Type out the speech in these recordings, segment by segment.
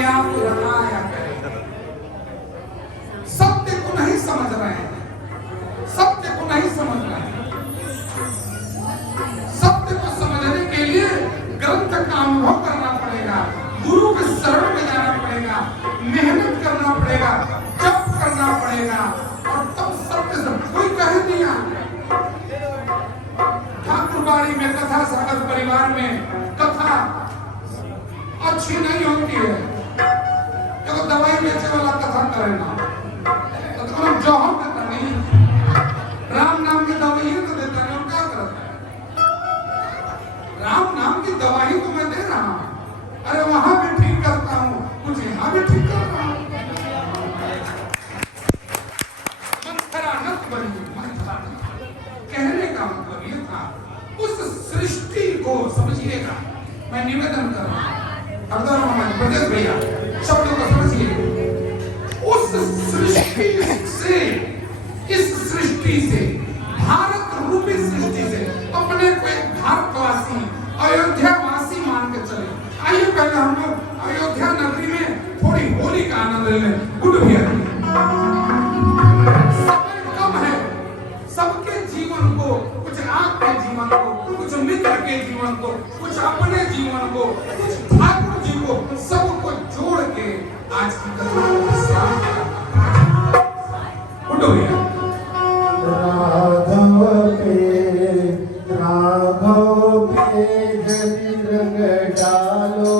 अपने आप रनाया करें। सत्य को नहीं समझ रहे हैं, सत्य को नहीं समझ रहे हैं। सत्य को समझने के लिए ग्रंथ का अनुभव करना पड़ेगा, गुरु के शरण में जाना पड़ेगा, मेहनत करना पड़ेगा, जप करना पड़ेगा, और तब सत्य से कोई कह दिया। ठाकुरबाड़ी में कथा, स्वागत परिवार में कथा अच्छी नहीं होती है। तो दवाई बेचे वाला कथा करे ना, तो हम जौहर देता नहीं, राम नाम की दवाई तो देता नहीं, क्या करता है? राम नाम की दवाई तो मैं दे रहा हूं, अरे वहां भी ठीक करता हूं, कुछ यहां भी ठीक कर रहा हूं। मंथरानंद बनी, मंथरानंद कहने का मतलब ये था, उस सृष्टि को समझिएगा। मैं निवेदन कर रहा हूं प्रदेश भैया, शब्दों को समझिए। उस सृष्टि से, इस सृष्टि से, भारत रूपी सृष्टि से अपने को एक भारतवासी, अयोध्यावासी मान के चले। आइए पहले हम लोग अयोध्या नगरी में थोड़ी होली का आनंद लें। गुड भैया, समय कम है, सबके जीवन को, कुछ आपके जीवन को, कुछ मित्र के जीवन को, कुछ अपने जीवन को, कुछ ठाकुर जी को, सबको जोड़ के आज की कथा को विश्राम करना। उठो भैया। राघव पे जनि रंग डालो,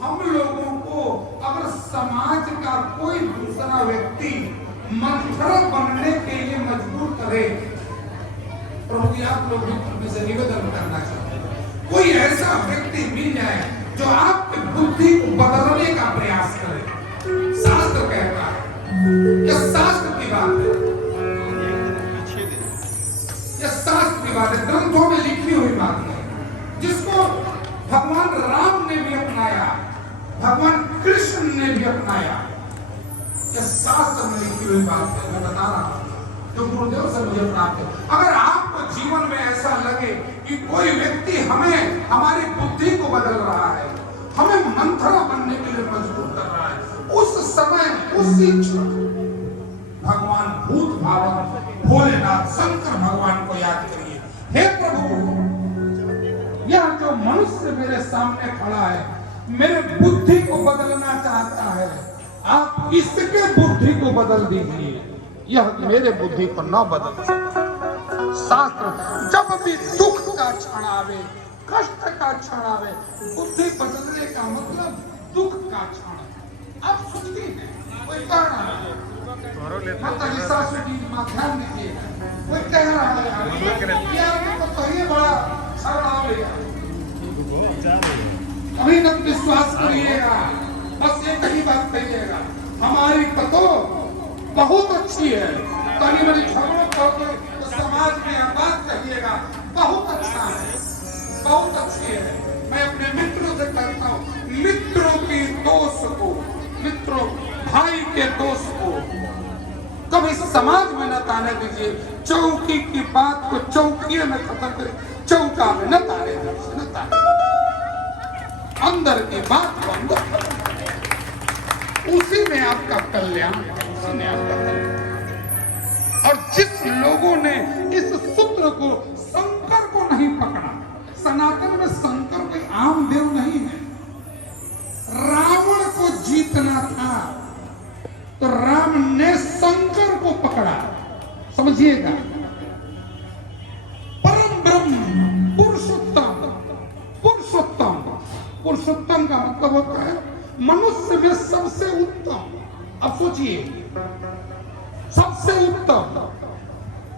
हम लोगों को अगर समाज का कोई दूसरा व्यक्ति मंथर बनने के लिए मजबूर करे, प्रभु जी आप लोग भी से निवेदन करना चाहते हैं, कोई ऐसा व्यक्ति मिल जाए जो आपकी बुद्धि को बदलने का प्रयास करे। शास्त्र कहता है, यह शास्त्र की बात है, यह शास्त्र की बात है, ग्रंथों में लिखी हुई बात है, जिसको भगवान राम ने भी अपनाया, भगवान कृष्ण ने भी अपनाया। यह शास्त्र में लिखी हुई बात है, मैं बता रहा हूं, जो गुरुदेव से मुझे प्राप्त है। अगर आपको जीवन में ऐसा लगे कि कोई व्यक्ति हमें हमारी बुद्धि को बदल रहा है, हमें मंथरा बनने के लिए मजबूर कर रहा है, उस समय उसी क्षण भगवान भूत भावक भोलेनाथ शंकर भगवान को याद करिए। हे प्रभु, यह जो मनुष्य मेरे सामने खड़ा है, मेरे बुद्धि को बदलना चाहता है, आप इसके बुद्धि को बदल दीजिए, यह मेरे बुद्धि को न बदल सकता। शास्त्र जब भी दुख का क्षण आवे, कष्ट का क्षण आवे, बुद्धि बदलने का मतलब दुख का क्षण। आप सोचती हैं, कोई कह रहा है माता जी सासुटी मां ध्यान दीजिए, कोई कह रहा है यार तो ये बड़ा शर्माव है, कभी न विश्वास करिएगा, बस एक ही बात कहिएगा, हमारी पतो बहुत अच्छी है, कहीं बड़ी झगड़ों करोगे तो समाज में यह बात कहिएगा बहुत अच्छा है, बहुत अच्छी है। मैं अपने मित्रों से कहता हूँ, मित्रों की दोस्त को, मित्रों भाई के दोस्त को कभी समाज में न ताने दीजिए, चौकी की बात को चौकिए में खत्म करें, चौका में न ताने दीजिए, न ताने, अंदर की बात को अंदर, उसी में आपका कल्याण, उसी में आपका कल्याण। और जिस लोगों ने इस सूत्र को, शंकर को नहीं पकड़ा, सनातन में शंकर कोई आम देव नहीं है, रावण को जीतना था तो राम ने शंकर को पकड़ा, समझिएगा। परम ब्रह्म पुरुषोत्तम, पुरुषोत्तम, पुरुषोत्तम का मतलब होता है मनुष्य में सबसे उत्तम। अब सोचिए, सबसे उत्तम।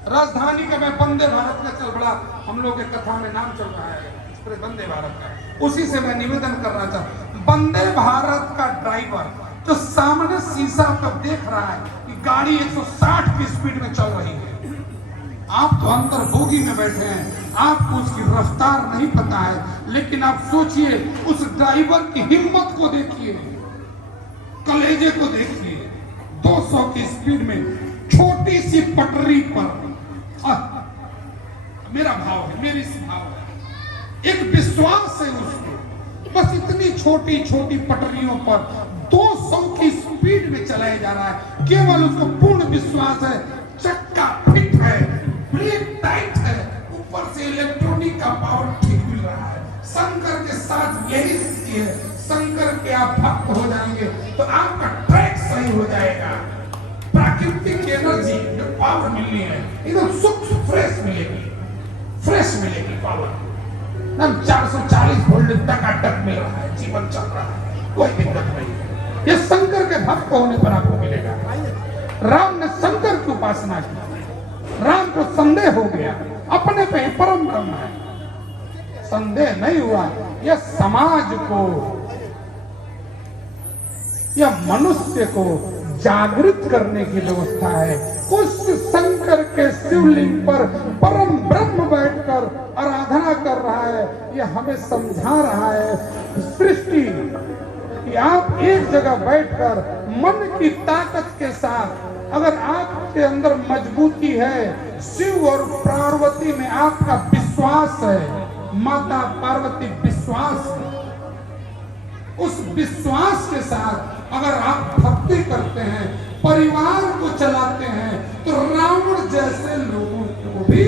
राजधानी का मैं वंदे भारत का चल बड़ा, हम लोग के कथा में नाम चल रहा है वंदे भारत का, उसी से मैं निवेदन करना चाहता। वंदे भारत का ड्राइवर जो सामने शीशा पर देख रहा है कि गाड़ी 160 की स्पीड में चल रही है, आप तो अंदर बोगी में बैठे हैं, आपको उसकी रफ्तार नहीं पता है, लेकिन आप सोचिए उस ड्राइवर की हिम्मत को देखिए, कलेजे को देखिए, 200 की स्पीड में छोटी सी पटरी पर, मेरा भाव है, मेरी भाव है, एक विश्वास है उसको, बस इतनी छोटी छोटी पटरियों पर 200 की स्पीड में चलाया जा रहा है, केवल उसको पूर्ण विश्वास है, चक्का फिट है, ब्रेक टाइट है, ऊपर से इलेक्ट्रॉनिक का पावर ठीक मिल रहा है। शंकर के साथ यही स्थिति है, शंकर के आप भक्त हो जाएंगे तो आपका ट्रैक सही हो जाएगा, प्राकृतिक एनर्जी जो पावर मिलनी है एकदम सूक्ष्म फ्रेश मिलेगी, फ्रेश मिलेगी पावर, ना 440 वोल्ट तक अटक मिल रहा है, जीवन चल रहा है, कोई दिक्कत नहीं है। ये शंकर के भक्त होने पर आपको मिलेगा। राम ने शंकर की उपासना की, राम को संदेह हो गया, अपने पे ही परम ब्रह्म है, संदेह नहीं हुआ। यह समाज को, यह मनुष्य को जागृत करने की व्यवस्था है। उस शंकर के शिवलिंग पर परम ब्रह्म बैठकर आराधना कर रहा है, यह हमें समझा रहा है सृष्टि कि आप एक जगह बैठकर मन की ताकत के साथ, अगर आपके अंदर मजबूती है, शिव और पार्वती में आपका विश्वास है, माता पार्वती विश्वास है, उस विश्वास के साथ अगर आप भक्ति करते हैं, परिवार को चलाते हैं, तो रावण जैसे लोगों को भी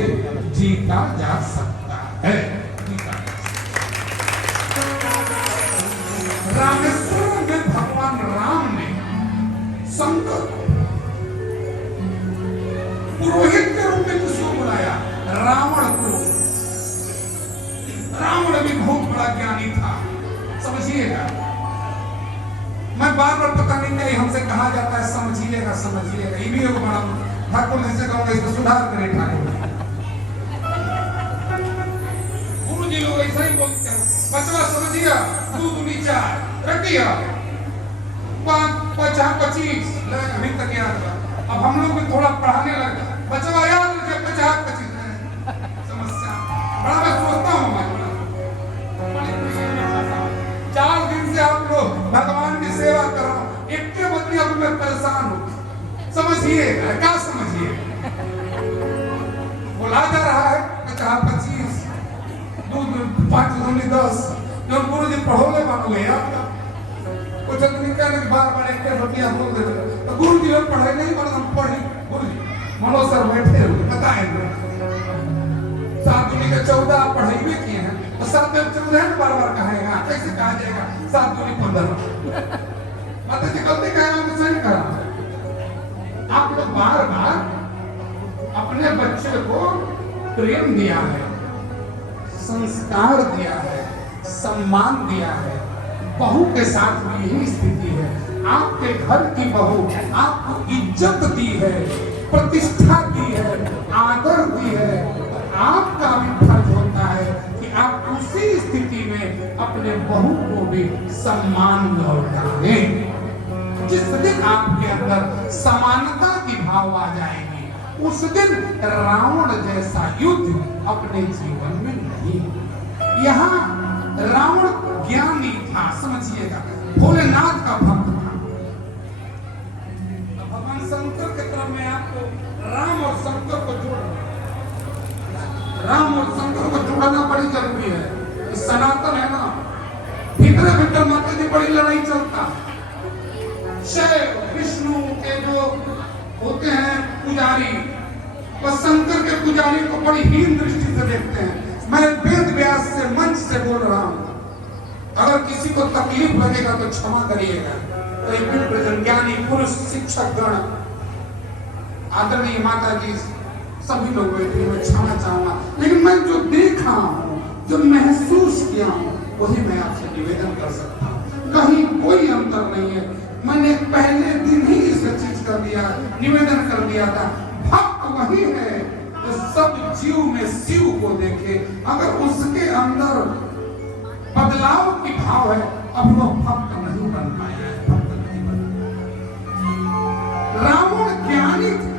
जीता जा सकता है, जीता जा सकता है। रामेश्वरम में भगवान राम ने शंकर पुरोहित के रूप में किसको बुलाया? रावण को। रावण भी बहुत बड़ा ज्ञानी था, समझिएगा। मैं बार बार पता नहीं कहीं हमसे कहा जाता है समझिएगा समझिएगा, ये भी एक बड़ा ठाकुर जी से कहूँगा इसको सुधार करें ठाकुर। गुरु जी लोग ऐसा ही बोलते हैं, बचवा समझिए, दूध नीचा रखिए 50-25 अभी तक याद है। अब हम लोग भी थोड़ा पढ़ाने लगे, बचवा याद रखिए 50-25 समस्या बड़ा मैं सोचता हूँ। 4 दिन से आप लोग भगवान की सेवा कर रहा हूँ, एक के बदले अब मैं परेशान हूँ। समझिए क्या समझिए, बोला जा रहा है 50-25 दूध 5-10 जो गुरु जी पढ़ोले मानो गया कुछ नहीं कहने के बार एक के बदले बोल देते तो गुरु जी लोग पढ़ाई नहीं मतलब हम पढ़ी गुरु जी मनो सर बैठे बताए 7 दूनी का 14 पढ़ाई में किए हैं तो 7 में 14 बार कहेगा, कैसे कहा जाएगा 7 दूनी 15 माता जी गलती कहेगा मैं सही करा। आप लोग बार बार अपने बच्चे को प्रेम दिया है, संस्कार दिया है, सम्मान दिया है। बहू के साथ भी यही स्थिति है। आपके घर की बहू आपको इज्जत दी है, प्रतिष्ठा दी है, आदर दी है। आपका भी फर्ज होता है कि आप उसी स्थिति में अपने बहू को भी सम्मान लौटाएं। जिस दिन आपके अंदर समानता की भाव आ जाएगी, उस दिन रावण जैसा युद्ध अपने जीवन में नहीं। यहाँ रावण ज्ञानी था, समझिएगा, भोलेनाथ का भक्त था। भगवान शंकर के तरफ में आपको राम और शंकर को जोड़ना, राम और शंकर को जोड़ना बड़ी जरूरी है। सनातन है ना, भीतर भीतर माता जी बड़ी लड़ाई चलता। शैव विष्णु के जो होते हैं पुजारी, वह शंकर के पुजारी को बड़ी हीन दृष्टि से देखते हैं। मैं वेद व्यास से मंच से बोल रहा हूं, अगर किसी को तकलीफ लगेगा तो क्षमा करिएगा। तो ज्ञानी पुरुष शिक्षक गण आदरणीय माता जी सभी लोग बैठे, मैं क्षमा चाहूंगा, लेकिन मैं जो देखा हूं, जो महसूस किया हूं, वही मैं आपसे निवेदन कर सकता हूं। कहीं कोई अंतर नहीं है। मैंने पहले दिन ही इस चीज कर दिया, निवेदन कर दिया था। भक्त वही है तो सब जीव में शिव को देखे। अगर उसके अंदर बदलाव की भाव है, अब वो भक्त नहीं बन पाया है, भक्त नहीं बन पाया। रावण ज्ञानी थे।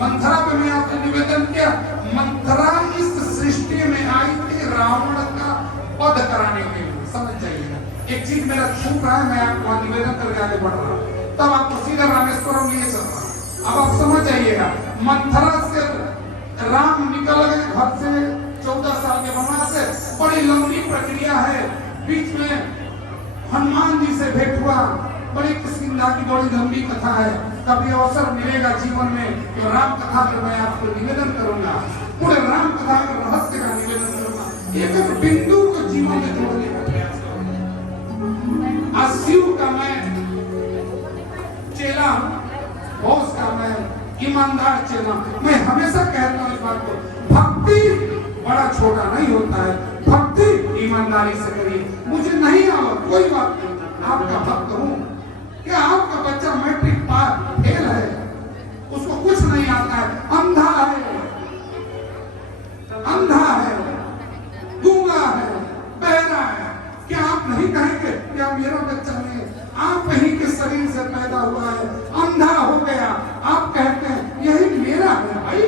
मंथरा में मैं आपसे निवेदन किया, मंथरा इस सृष्टि में आई थी रावण का वध कराने के लिए। समझ जाइएगा, एक चीज मेरा छूट रहा है, मैं आपको निवेदन करके आगे बढ़ रहा हूं, तब आपको सीधा रामेश्वरम लिए चल रहा हूं। अब आप समझ जाइएगा, मंथरा से राम निकल गए घर से 14 साल के वनवास से। बड़ी लंबी प्रक्रिया है, बीच में हनुमान जी से भेंट हुआ, बड़ी किस्मत की बड़ी लंबी कथा है। कभी अवसर मिलेगा जीवन में तो राम कथा में मैं आपको निवेदन करूंगा, पूरे राम कथा के रहस्य का निवेदन करूंगा, एक एक बिंदु को जीवन में जोड़ने का प्रयास करूंगा। शिव का मैं चेला हूं, बोस का मैं ईमानदार चेला। मैं हमेशा कहता हूं इस बात को, भक्ति बड़ा छोटा नहीं होता है, भक्ति ईमानदारी से करिए। मुझे नहीं आवा कोई बात नहीं, आपका भक्त हूं। क्या आपका बच्चा मैट्रिक पास फेल है, उसको कुछ नहीं आता है, अंधा है, गूंगा है, बहरा है, क्या आप नहीं कहेंगे क्या मेरा बच्चा नहीं, आप ही के शरीर से पैदा हुआ है, अंधा हो गया, आप कहते हैं यही मेरा है भाई,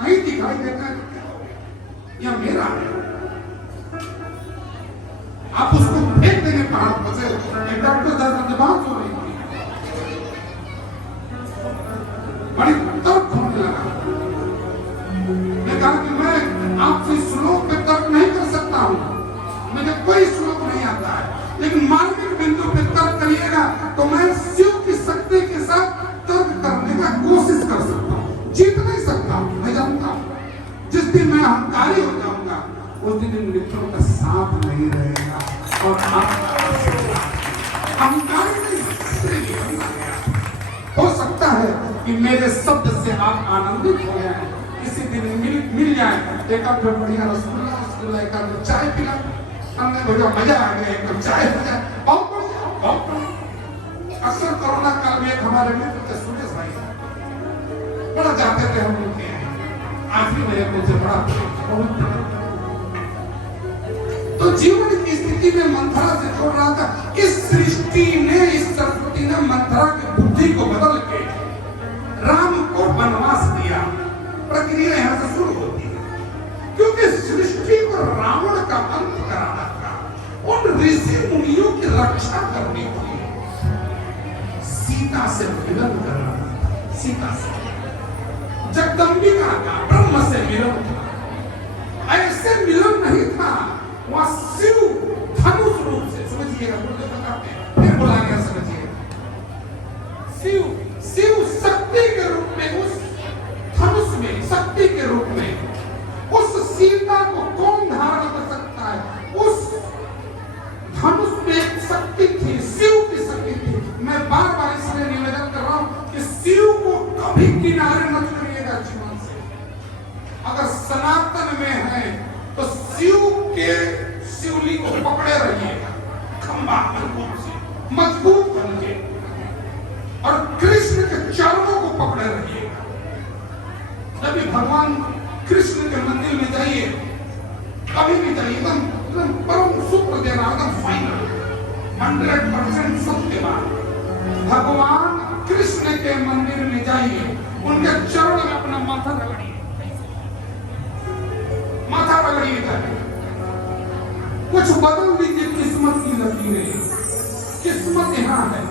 नहीं दिखाई देता है, यह मेरा है। आप उसको फेंक देंगे पहाड़ पर से। एक डॉक्टर दादा ने बात हो रही थी, बड़ी तर्क होने लगा। मैं कहा कि मैं आपसे श्लोक पे तर्क नहीं कर सकता हूं, मुझे कोई श्लोक नहीं आता है, लेकिन मानविक बिंदु पे तर्क करिएगा तो मैं शिव की शक्ति के साथ तर्क करने का कोशिश कर सकता हूं। जीत नहीं सकता, मैं जानता हूं। जिस दिन मैं अहंकारी हो जाऊंगा, उस दिन मित्रों का साथ नहीं रहेगा और अहंकारी नहीं हो सकता है कि मेरे शब्द से आप आनंदित हो जाए, किसी दिन मिल जाए, एक बढ़िया रसगुल्ला, एक चाय पिला, हमने बोला मजा आ गया, एकदम चाय हो जाए, बहुत बढ़िया, बहुत बढ़िया। अक्सर कोरोना काल में हमारे मित्र थे सुरेश भाई, बड़ा चाहते थे हम लोग के आखिरी में मुझे बड़ा बहुत। तो जीवन की स्थिति में मंथरा से जोड़ रहा था। इस सृष्टि ने, इस सरस्वती ने मंथरा की बुद्धि को बदल के राम को वनवास दिया। प्रक्रिया यहां से शुरू होती है, क्योंकि सृष्टि को रावण का अंत कराना था, उन ऋषि मुनियों की रक्षा करनी थी, सीता से मिलन करना था, सीता से, जगदम्बिका का ब्रह्म से मिलन था। ऐसे मिलन नहीं था, वहां शिव धनुष रूप से, समझिएगा, फिर बोलाएंगे, समझिएगा, शिव शक्ति के रूप में, उस धनुष में शक्ति के रूप में उस सीता को कौन धारण कर सकता है? उस धनुष में एक शक्ति थी, शिव की शक्ति थी। मैं बार बार इसलिए निवेदन कर रहा हूं कि शिव को कभी किनारे मत करिएगा जीवन से। अगर सनातन में है तो शिव के शिवली को पकड़े रहिएगा, खंबा मजबूत बन के, और कृष्ण के चरणों को पकड़े रहिएगा। तभी भगवान कृष्ण के मंदिर में जाइए, कभी भी जाइए, एकदम परम सूत्र देना, एकदम फाइनल 100% सत्य बात। भगवान कृष्ण के मंदिर में जाइए, उनके चरण में अपना माथा रगड़िए, माथा रगड़िए जाके, कुछ बदल दीजिए किस्मत की लकीरें। किस्मत यहाँ है,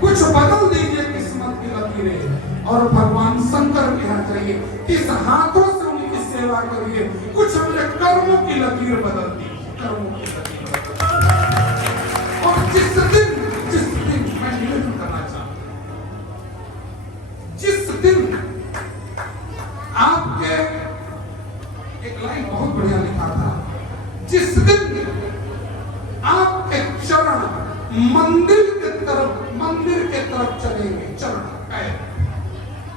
कुछ बदल दीजिए किस्मत की लकीरें, और भगवान शंकर के यहाँ जाइए, किस हाथों से उनकी सेवा करिए, कुछ अपने कर्मों की लकीर बदल दीजिए, कर्मों की लकीर। और जिस दिन मैं निवेदन करना चाहता हूं, जिस दिन आपके, एक लाइन बहुत बढ़िया लिखा था, जिस दिन आपके चरण मंदिर के तरफ चलेंगे, चरण पैर,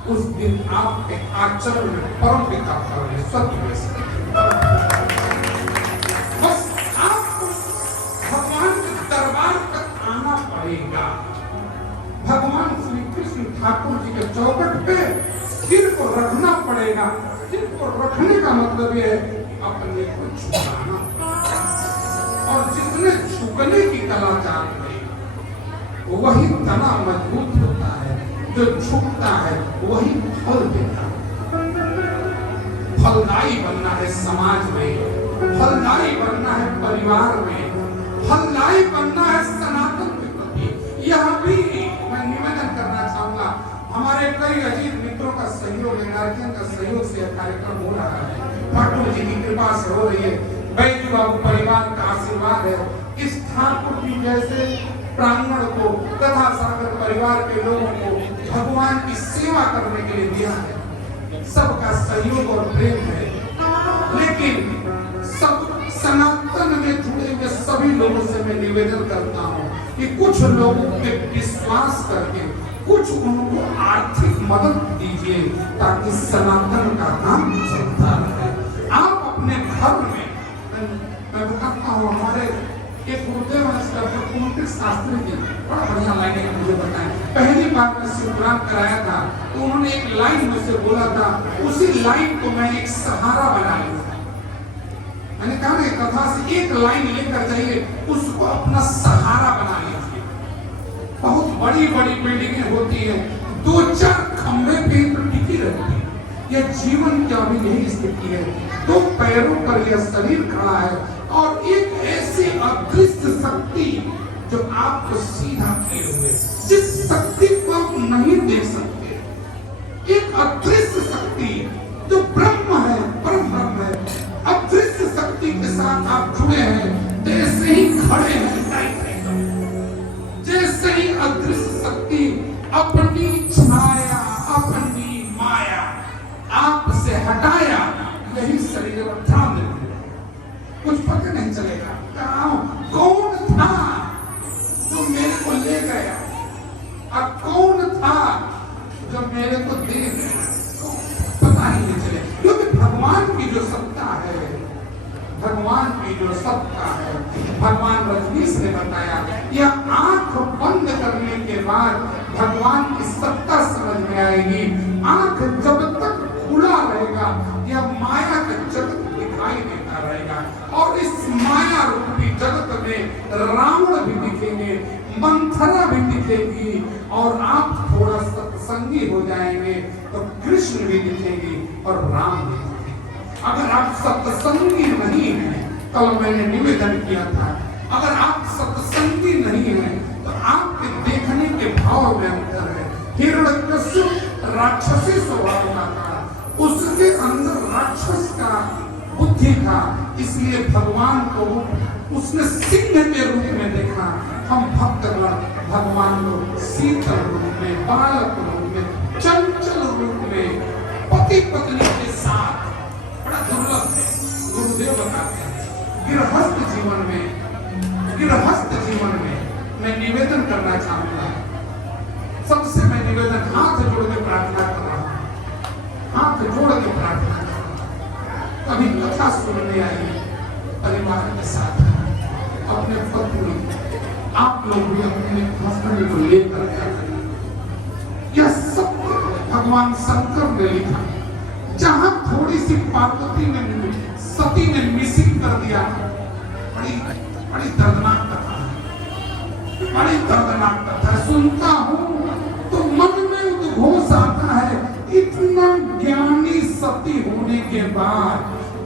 उस दिन आपके आचरण में परम पिता सत्य। बस आपको भगवान के दरबार तक आना पड़ेगा। भगवान श्री कृष्ण ठाकुर जी के चौखट पे सिर को रखना पड़ेगा। सिर को रखने का मतलब यह है अपने को झुकाना, और जिसने झुकने की कला जान ली वही तना मजबूत होता है, जो झुकता है वही फल देता है। फलदायी बनना है समाज में, फलदायी बनना है परिवार में, फलदायी बनना है सनातन के प्रति। यह भी मैं निवेदन करना चाहूंगा, हमारे कई अजीत मित्रों का सहयोग, गार्जियन का सहयोग से यह कार्यक्रम हो रहा है, ठाकुर जी की कृपा से हो रही है, बैजू बाबू परिवार का आशीर्वाद है। इस ठाकुर जी जैसे प्रांगण को तथा सागर परिवार के लोगों को भगवान की सेवा करने के लिए दिया है। सबका सहयोग और प्रेम है, लेकिन सब सनातन में जुड़े हुए सभी लोगों से मैं निवेदन करता हूँ कि कुछ लोगों पे विश्वास करके कुछ उनको आर्थिक मदद दीजिए, ताकि सनातन का काम चलता रहे। आप अपने घर में, मैं बताता हूँ, हमारे एक गुरुदेव डॉक्टर कुंवर शास्त्री जी बड़ा बढ़िया लाइन मुझे बताया। पहली बार मैं शिवपुराण कराया था तो उन्होंने एक लाइन मुझसे बोला था, उसी लाइन को मैं एक सहारा बना लिया। मैंने कहा ना, कथा से एक लाइन लेकर जाइए, उसको अपना सहारा बना लीजिए। बहुत बड़ी बड़ी बिल्डिंगें होती है, 2-4 खंभे पे तो टिकी रहती है। यह जीवन की अभी यही स्थिति है, 2 पैरों पर यह शरीर खड़ा है, और एक ऐसी अदृश्य शक्ति जो आपको सीधा किए हुए, जिस शक्ति को आप नहीं देख सकते, एक अदृश्य शक्ति जो ब्रह्म है, परम ब्रह्म है, अदृश्य शक्ति के साथ आप जुड़े हैं। जैसे ही खड़े हैं, जैसे ही अदृश्य शक्ति अपनी छाया, अपनी माया आपसे हटाया, यही शरीर पर ध्यान देते, कुछ पता नहीं चलेगा कौन था जो मेरे को ले गया, और कौन था जो मेरे को दे गया, पता ही नहीं चले। क्योंकि भगवान की जो सत्ता है, भगवान भगवान की जो सत्ता है, भगवान रजनीश ने बताया, यह आंख बंद करने के बाद भगवान की सत्ता समझ में आएगी। आंख जब तक खुला रहेगा यह माया का जगत दिखाई देता रहेगा, और इस माया रूपी जगत में रावण भी दिखेंगे, मंथरा भी दिखेगी, और आप थोड़ा सत्संगी हो जाएंगे तो कृष्ण भी दिखेंगे और राम भी दिखेंगे। अगर आप सत्संगी नहीं हैं, कल मैंने निवेदन किया था, अगर आप सत्संगी नहीं हैं तो आपके देखने के भाव में अंतर है। हिरण्यकश्यप राक्षसी स्वभाव का था, उसके अंदर राक्षस का बुद्धि था, इसलिए भगवान को उसने सिंह के रूप में देखा। हम भक्तगण भगवान को शीतल रूप में, बालक रूप में, चंचल रूप में, पति पत्नी के साथ, बड़ा दुर्लभ है। गुरुदेव बताते हैं गृहस्थ जीवन में मैं निवेदन करना चाहूंगा, सबसे मैं निवेदन हाथ जोड़ के प्रार्थना कर रहा हूं, हाथ जोड़ के प्रार्थना कर रहा हूं। कभी कथा सुनने आई परिवार के साथ, अपने पत्नी, आप लोग भी अपने हस्बैंड को लेकर के आए। यह सब भगवान शंकर ने लिखा। जहां थोड़ी सी पार्वती ने, सती ने मिसिंग कर दिया, बड़ी दर्दनाक कथा है, बड़ी दर्दनाक कथा है। सुनता हूं तो मन में उद्घोष आता है, इतना ज्ञानी सती होने के बाद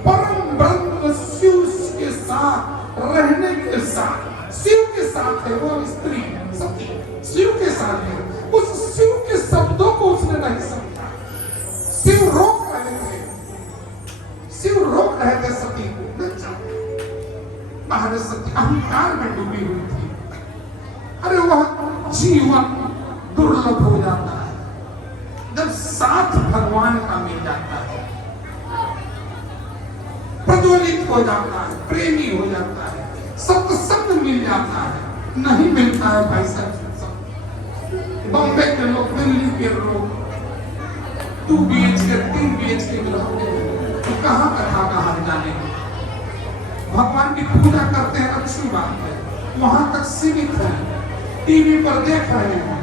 परम ब्रह्म शिव के साथ रहने के साथ, शिव के साथ है वो स्त्री सती, शिव के साथ है, उस शिव के शब्दों को उसने नहीं समझा। शिव रोक रहे थे, शिव रोक रहे थे सती को, बाहर सती अहंकार में डूबी हुई थी। अरे वह जीवन दुर्लभ हो जाता है जब साथ भगवान का मिल जाता है, प्रज्वलित हो जाता है, प्रेमी हो जाता है, सत्संग मिल जाता है। नहीं मिलता है भाई साहब सत्संग। बॉम्बे के लोग, दिल्ली के लोग 2 BHK 3 BHK में रहते हैं, तो कहाँ कथा कहाँ जाने। भगवान की पूजा करते हैं, अच्छी बात है, वहां तक सीमित है, टीवी पर देख रहे हैं,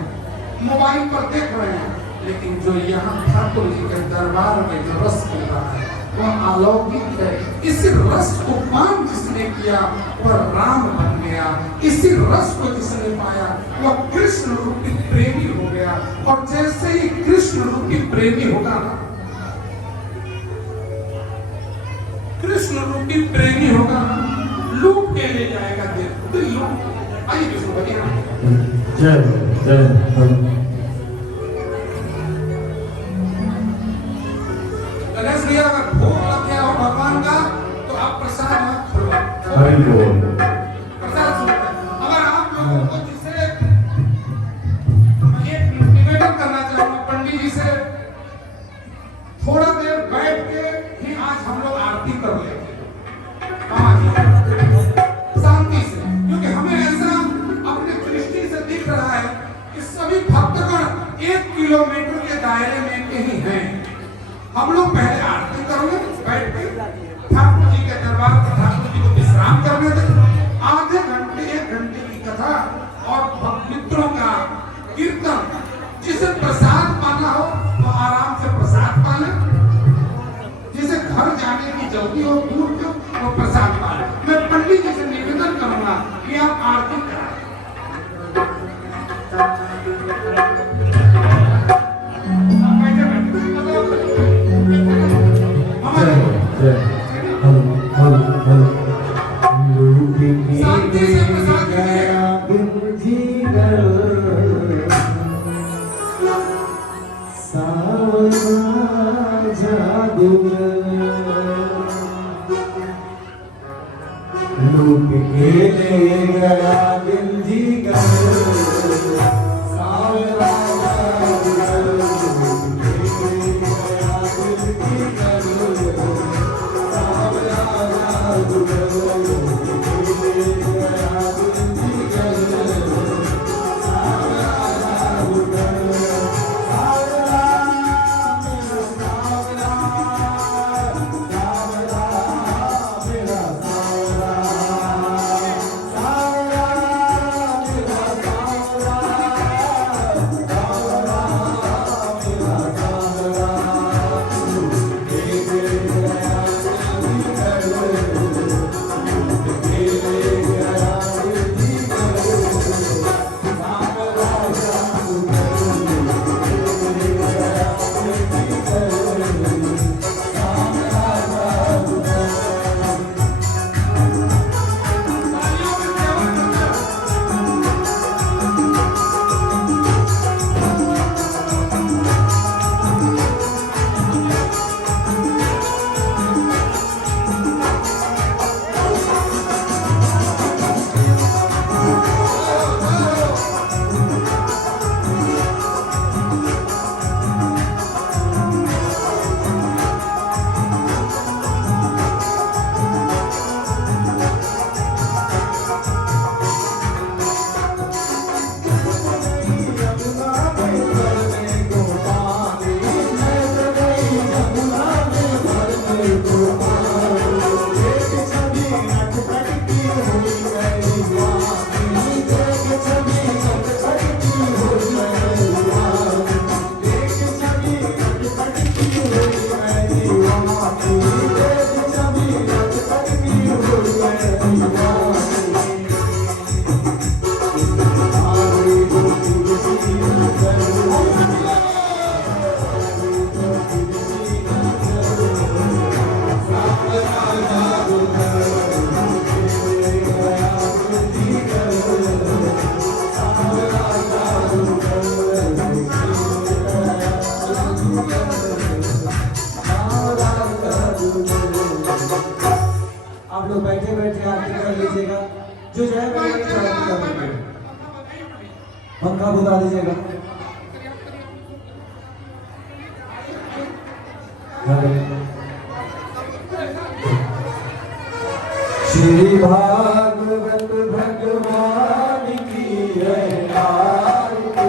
मोबाइल पर देख रहे हैं, लेकिन जो यहाँ ठाकुर जी के दरबार में जो रस मिल रहा है वह अलौकिक है। इसी रस को पान जिसने किया वह राम बन गया, इसी रस को जिसने पाया वह कृष्ण रूपी प्रेमी हो गया, और जैसे ही कृष्ण रूपी प्रेमी होगा, कृष्ण रूपी प्रेमी होगा, लूट के ले जाएगा दिल। आइए विष्णु बढ़िया जय जय गणेश भैया, अगर भोग लग गया हो भगवान का तो आप प्रसाद मत छोड़ो। हरि बोल। प्रसाद छोड़ो। अगर आप लोगों को जिसे एक निवेदन करना चाहूंगा पंडित जी से, थोड़ा देर बैठ के ही आज हम लोग आरती कर लेंगे शांति से, क्योंकि हमें ऐसा अपने दृष्टि से दिख रहा है कि सभी भक्तगण 1 किलोमीटर के दायरे में कहीं हैं। हम लोग पहले आरती करेंगे, बैठ के ठाकुर जी के दरबार पर ठाकुर जी को विश्राम करने दें। आधे घंटे 1 घंटे की कथा और मित्रों का कीर्तन, जिसे प्रसाद पाना हो तो आराम से प्रसाद पाले, जिसे घर जाने की जल्दी हो दूर क्यों वो प्रसाद पाले। मैं पंडित जी से निवेदन करूंगा कि आप आरती कराएं। शांति से प्रसाद लूट के ले गया दिल जीगर, सावरा जादूगर, लूट के ले गया दिल जीगर, सावरा जादूगर, लूट के ले गया दिल जीगर, सावरा जादूगर, सावरा मेरा सावरा, सावरा मेरा सावरा। आप लोग बैठे बैठे आरती कर लीजिएगा। जो जय बोलेंगे आरती कर लेंगे। पंखा बुझा दीजिएगा। श्री भागवत भगवान की जय आरती।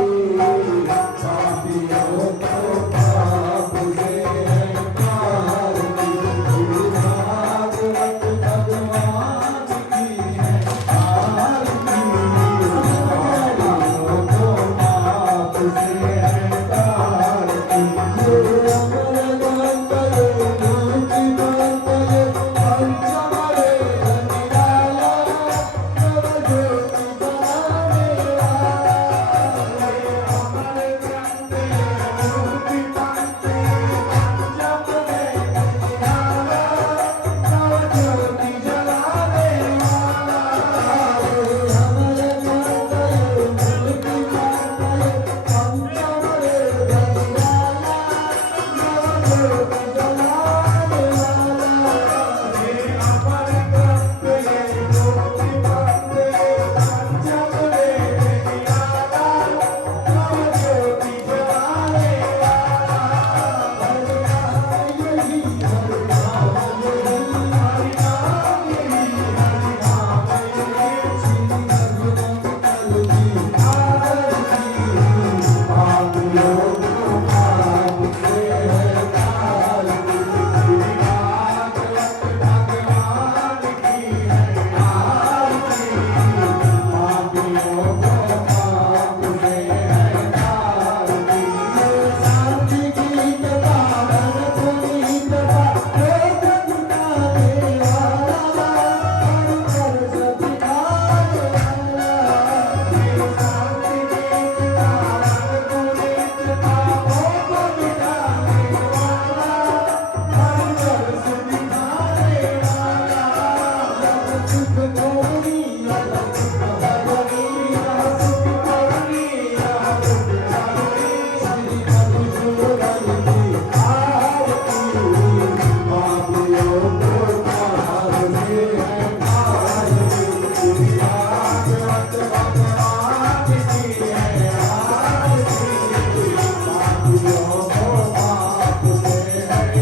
पापियों को पाप से आरती। श्री भागवत भगवान की जय आरती। पापियों को पाप से आरती।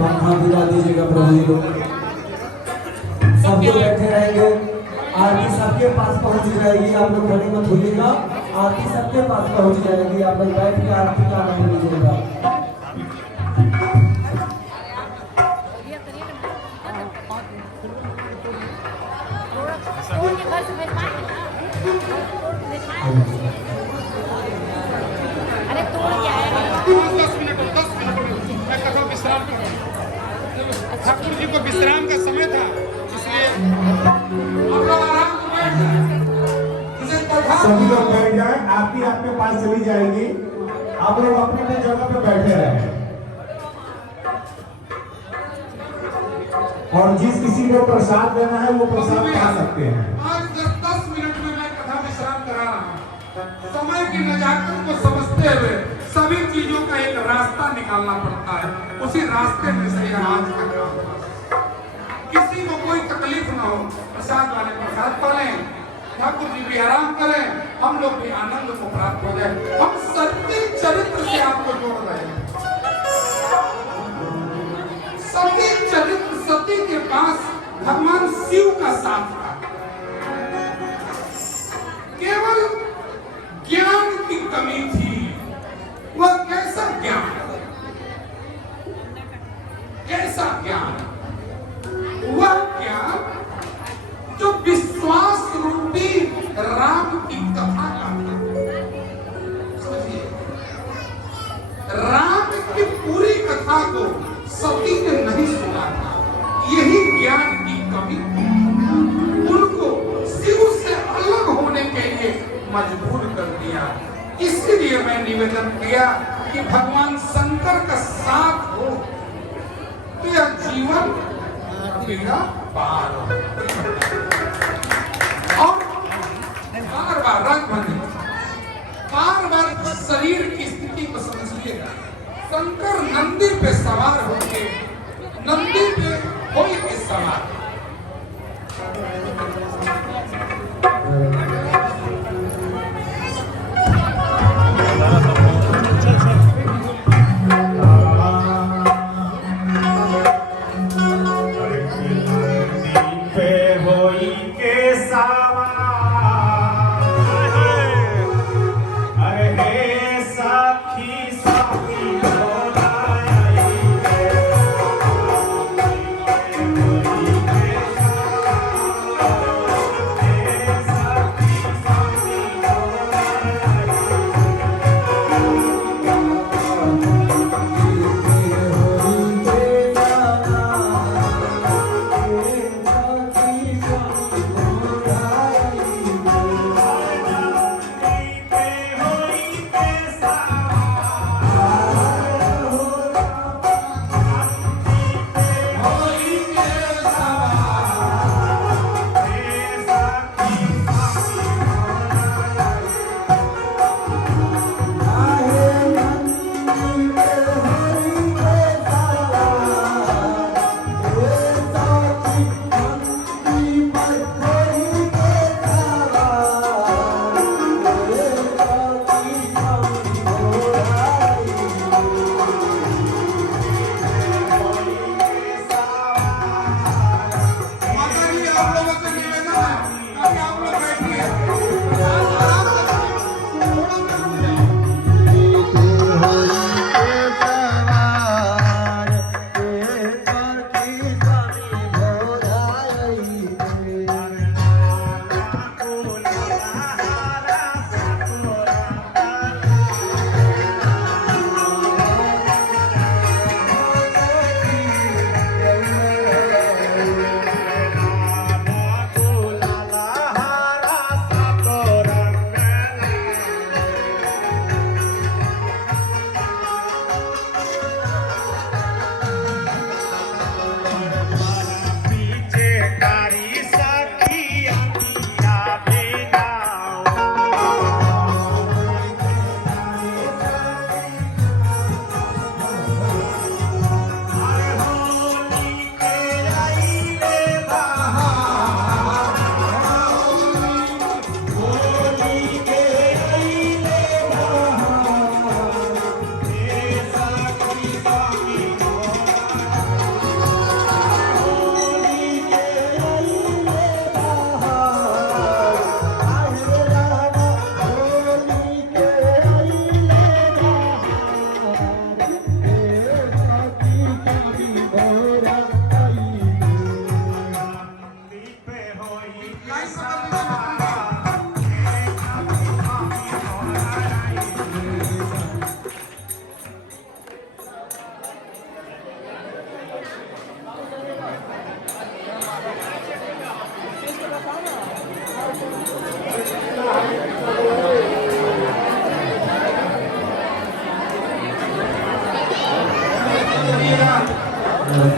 पंखा बुझा दीजिएगा प्रभु जी को। सब लोग बैठे रहेंगे आरती सबके पास पहुंच जाएगी, आप लोग खड़े मत होइएगा। आरती सबके पास पहुंच जाएगी, आप लोग बैठ के आरती का आनंद लीजिएगा। अरे तोड़ क्या है? 10 मिनट मैं कथा विश्राम करूं। ठाकुर जी को विश्राम का समय था, इसलिए हम लोग आराम से बैठ जाए। इसे कथा सभी लोग बैठ जाए, आरती आपके पास चली जाएगी, आप लोग अपनी अपनी जगह पे बैठे रहें। और जिस किसी को प्रसाद देना है वो प्रसाद खा सकते हैं। आज 10 मिनट में मैं कथा विश्राम करा रहा हूं। समय की नजाकत को समझते हुए सभी चीजों का एक रास्ता निकालना पड़ता है, उसी रास्ते में से यह आज का काम है। किसी को कोई तकलीफ ना हो, प्रसाद वाले प्रसाद पालें, ठाकुर जी भी आराम करें, हम लोग भी आनंद को प्राप्त हो जाए। हम सत्य चरित्र से आपको जोड़ रहे हैं। सती चरित्र, सती के पास भगवान शिव का साथ था। केवल ज्ञान की कमी थी। वह कैसा ज्ञान, कैसा ज्ञान, वह ज्ञान जो विश्वास रूपी राम की कथा का था। समझिए, राम की पूरी कथा को सती ने नहीं सुना था, यही ज्ञान की कमी उनको शिव से अलग होने के लिए मजबूर कर दिया। इसीलिए मैं निवेदन किया कि भगवान शंकर का साथ हो तो यह जीवन मेरा पार हो। और बार बार रंग बने, बार बार शरीर की स्थिति को समझिएगा। शंकर नंदी पे सवार होके, नंदी पे कोई के सवार, अरे साखी साखी बोला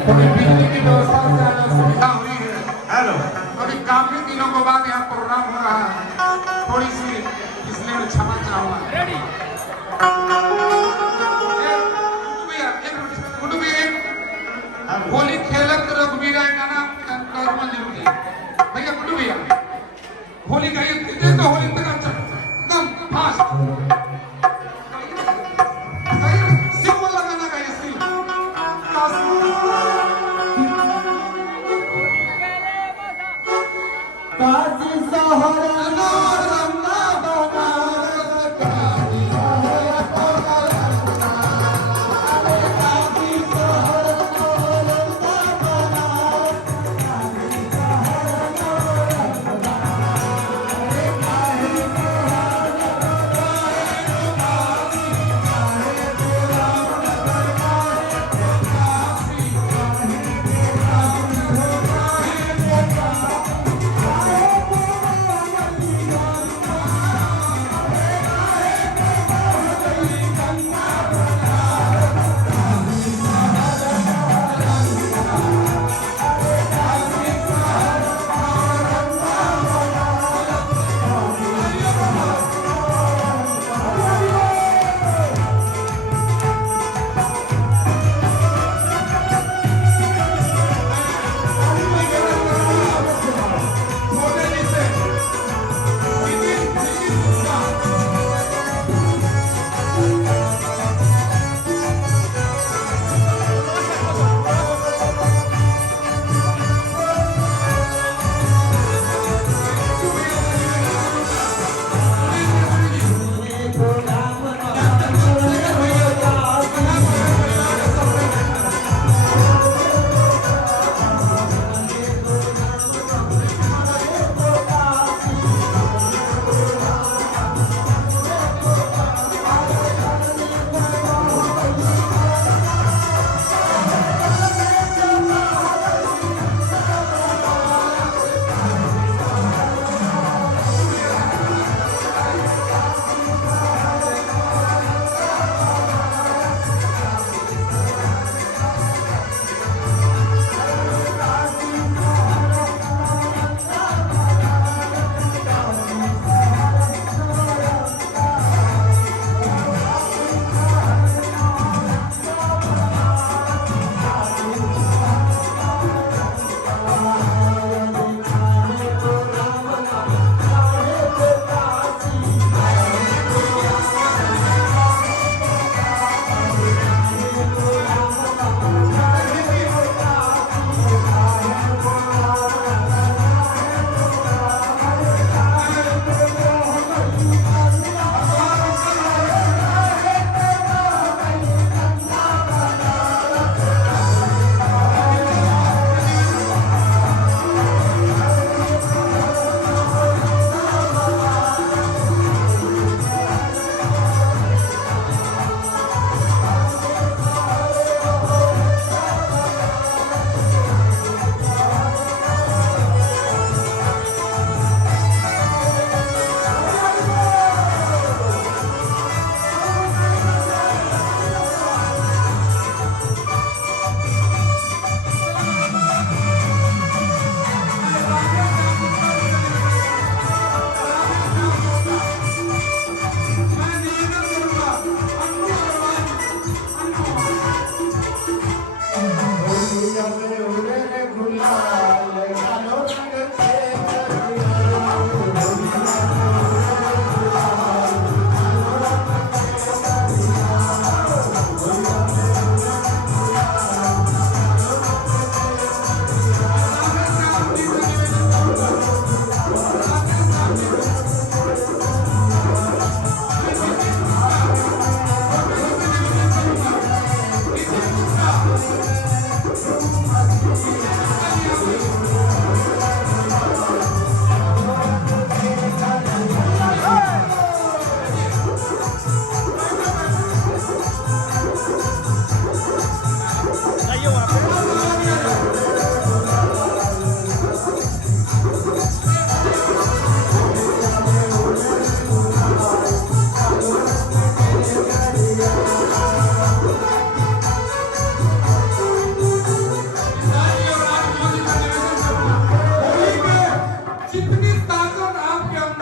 थोड़ी बिजली की व्यवस्था सुविधा हुई है। हेलो अभी काफी दिनों के बाद यहाँ प्रोग्राम हो रहा है, थोड़ी सी इसलिए मैं क्षमा चाहूंगा। गुड्डू भैया, होली खेलत रघुवीरा गाना नॉर्मल जरूरी है भैया। गुड्डू भैया होली का ये तो होली तक अच्छा एकदम फास्ट शिव वाला गाना गाइए शिव। काशी सहरा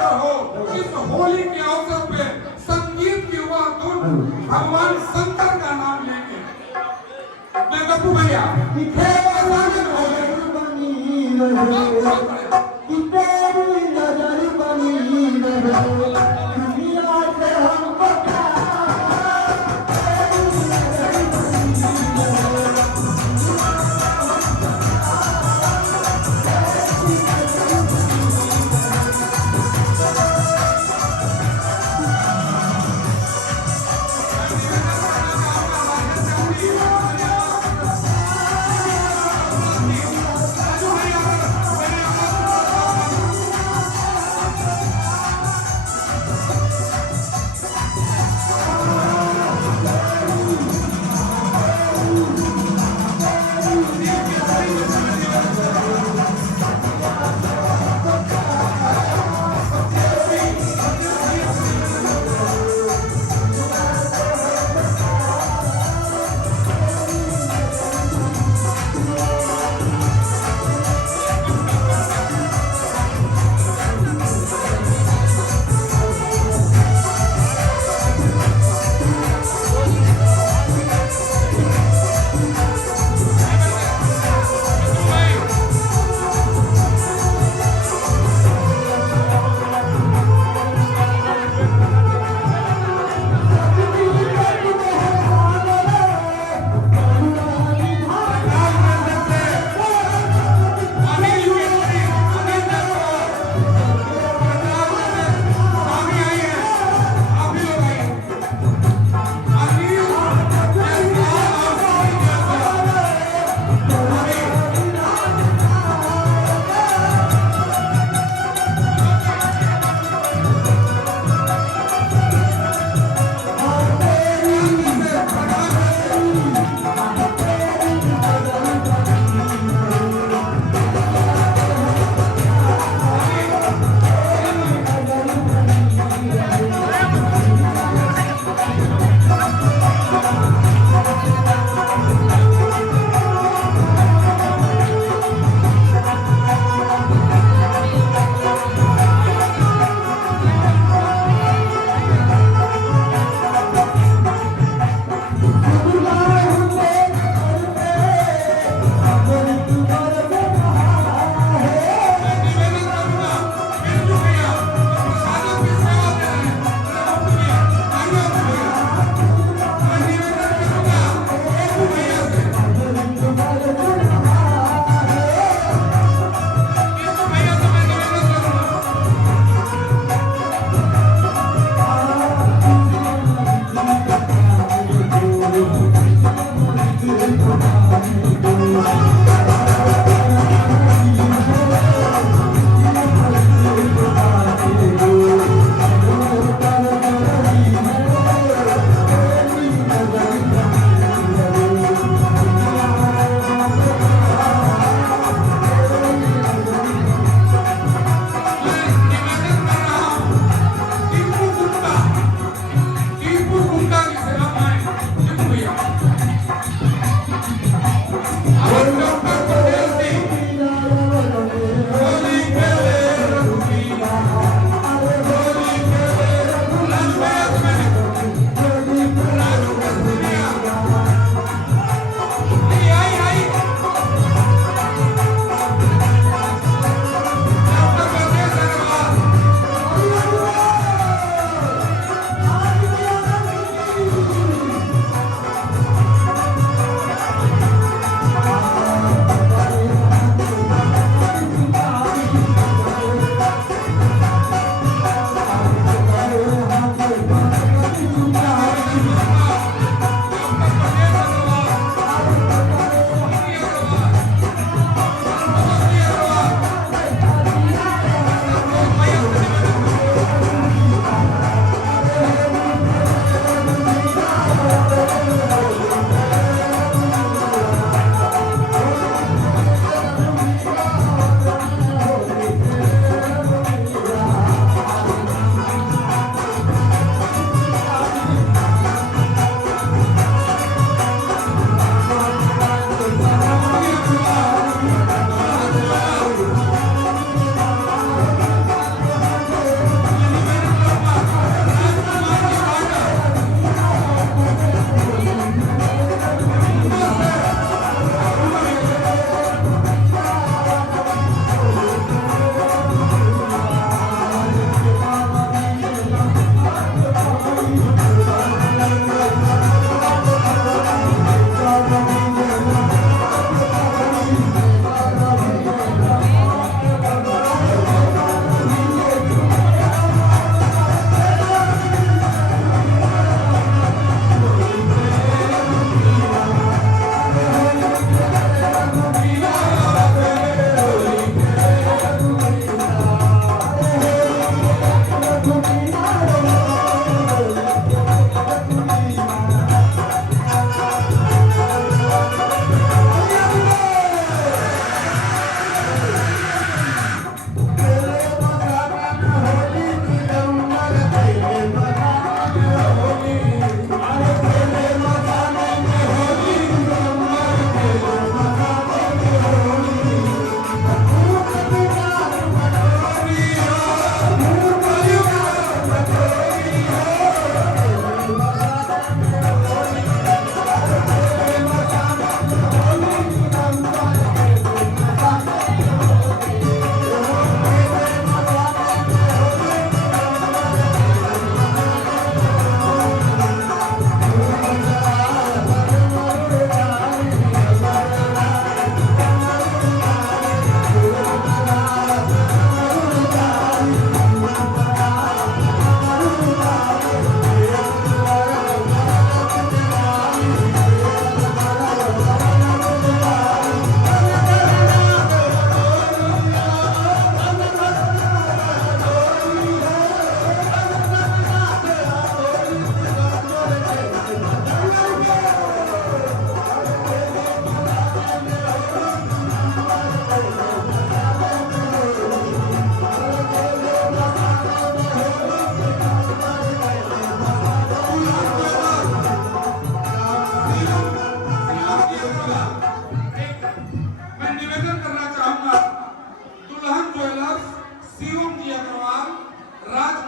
पवित्र हो। इस होली के अवसर पे संगीत की वह धुन भगवान शंकर का नाम लेंगे। मैं गप्पू भैया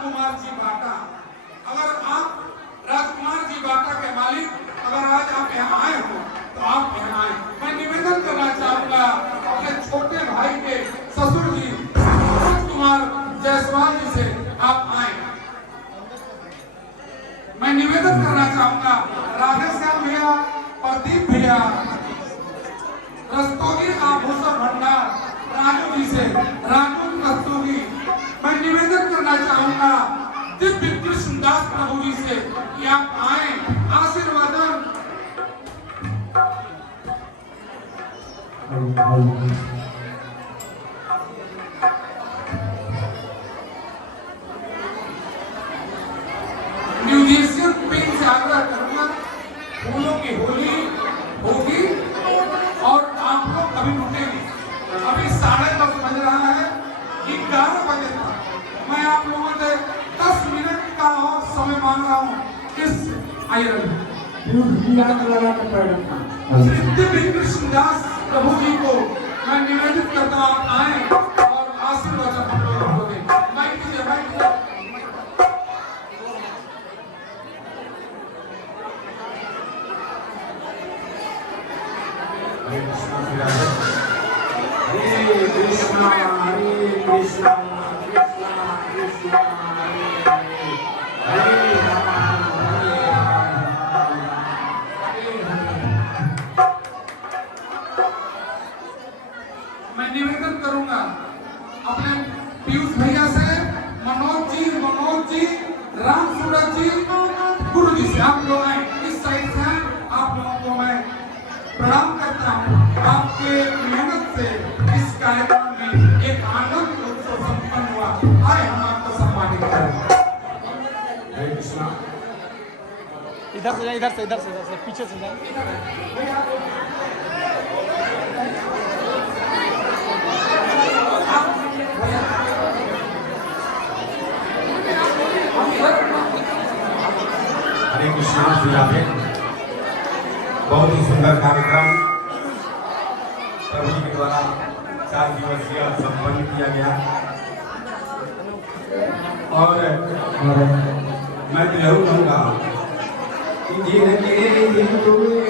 राजकुमार जी बाटा, अगर आप राजकुमार जी बाटा के मालिक अगर आज आप यहाँ आए हो तो आप यहाँ आए। मैं निवेदन करना चाहूंगा अपने छोटे भाई के ससुर जी मनोज कुमार जायसवाल जी से आप आए। मैं निवेदन करना चाहूंगा राधेश्याम भैया, प्रदीप भैया, रस्तोगी आभूषण भंडार राजू जी से, राजू रस्तोगी। मैं निवेदन करना चाहूंगा दिव्य कृष्णदास प्रभु जी से कि आप आए, आशीर्वादन। म्यूजिशियन पिन से आग्रह करूंगा, फूलों की होली होगी और आप लोग कभी रुकेंगे। अभी 10:30 बज रहा है, 11 बजे तक मैं आप लोगों से 10 मिनट का और समय मांग रहा हूँ इस आयरन श्री दिव्य कृष्णदास प्रभु जी को मैं निवेदित करता हूँ आप आए और आशीर्वाद हम लोगों को दें। माइक दीजिए, माइक दीजिए। Hare Krishna, Hare Krishna, Krishna Krishna, Hare Hare, Hare Rama, Hare Rama, Hare Hare। मैं निवेदन करूंगा अपने पीयूष भैया से, मनोज जी, राम सूरज जी, गुरु जी से आप लोग आए इस साइड से। आप लोगों को मैं प्रणाम करता हूँ। आपके मेहनत से इस कार्यक्रम में एक आनंद उत्सव संपन्न हुआ। आए हम आपको सम्मानित करें। हरे कृष्णा। इधर से इधर से पीछे से जाए। हरे कृष्णा। श्री राधे। बहुत ही सुंदर कार्यक्रम प्रभु जी के द्वारा 4 दिवसीय संपन्न किया गया और मैं जरूर कहूँगा कि जिनके हिंदुए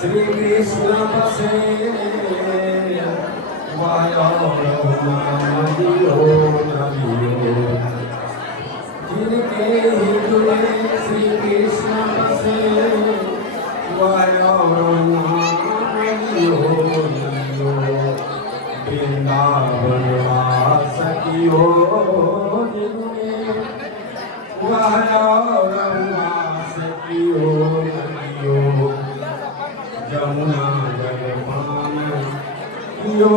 श्री कृष्ण बसे वायो जिनके हिंदुए श्री कृष्ण बसे वृंदावन वास कियो वास कियो जमुना जलपान कियो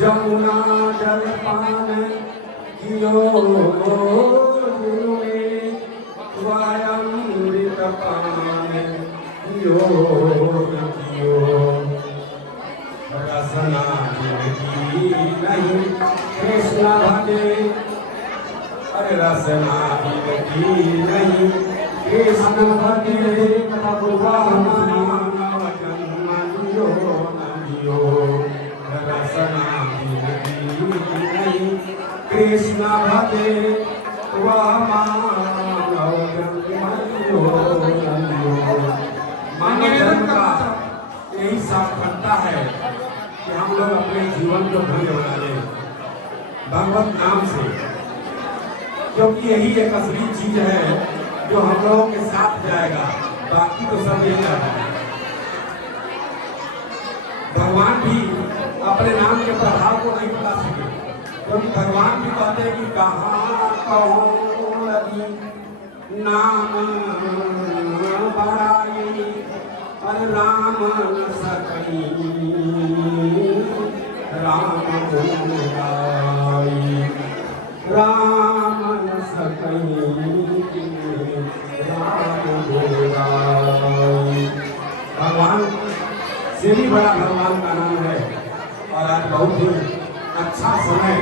जमुना जलपान कियो वायमृतपान कियो रसना जिनकी नहीं कृष्ण भजे। अरे रसना जिनकी नहीं कृष्ण भजे रसना जिनकी नहीं कृष्ण भजे यही सार्थकता है कि हम लोग अपने जीवन को धन्य बना लें भगवत नाम से, क्योंकि यही एक असली चीज है जो हम लोगों के साथ जाएगा। बाकी तो सब यही है। भगवान भी अपने नाम के प्रभाव को नहीं बता सके, क्योंकि भगवान भी कहते हैं कि कहाँ कहो नाम बड़ाई और राम सकई राम बोलाई राम सकई राम बोलाई। भगवान से भी बड़ा भगवान का नाम है। और आज बहुत ही अच्छा समय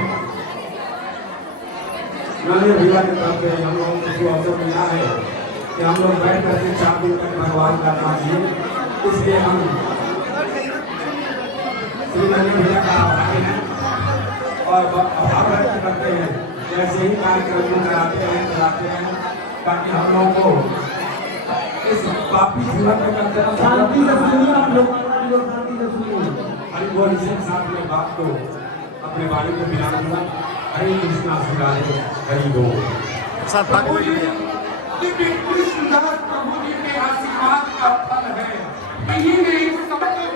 मैंने भैया की तरफ से हम लोगों को अवसर मिला है कि हम लोग बैठ करके 4 दिन तक भगवान का नाम लिए। इसलिए हम श्री नंदी भैया का आभारी हैं और भाव व्यक्त करते हैं जैसे ही कार्यक्रम कराते हैं ताकि हम लोगों को इस पापी जीवन में करते शांति से सुनिए आप लोग, शांति से सुनिए। हरि बोल से साथ में बात को अपने वाणी को मिला दूंगा। हरे कृष्णा सुराज हरि बोल। प्रभु जी दिव्य कृष्णदास प्रभु जी के आशीर्वाद का फल है। यही नहीं सबको हम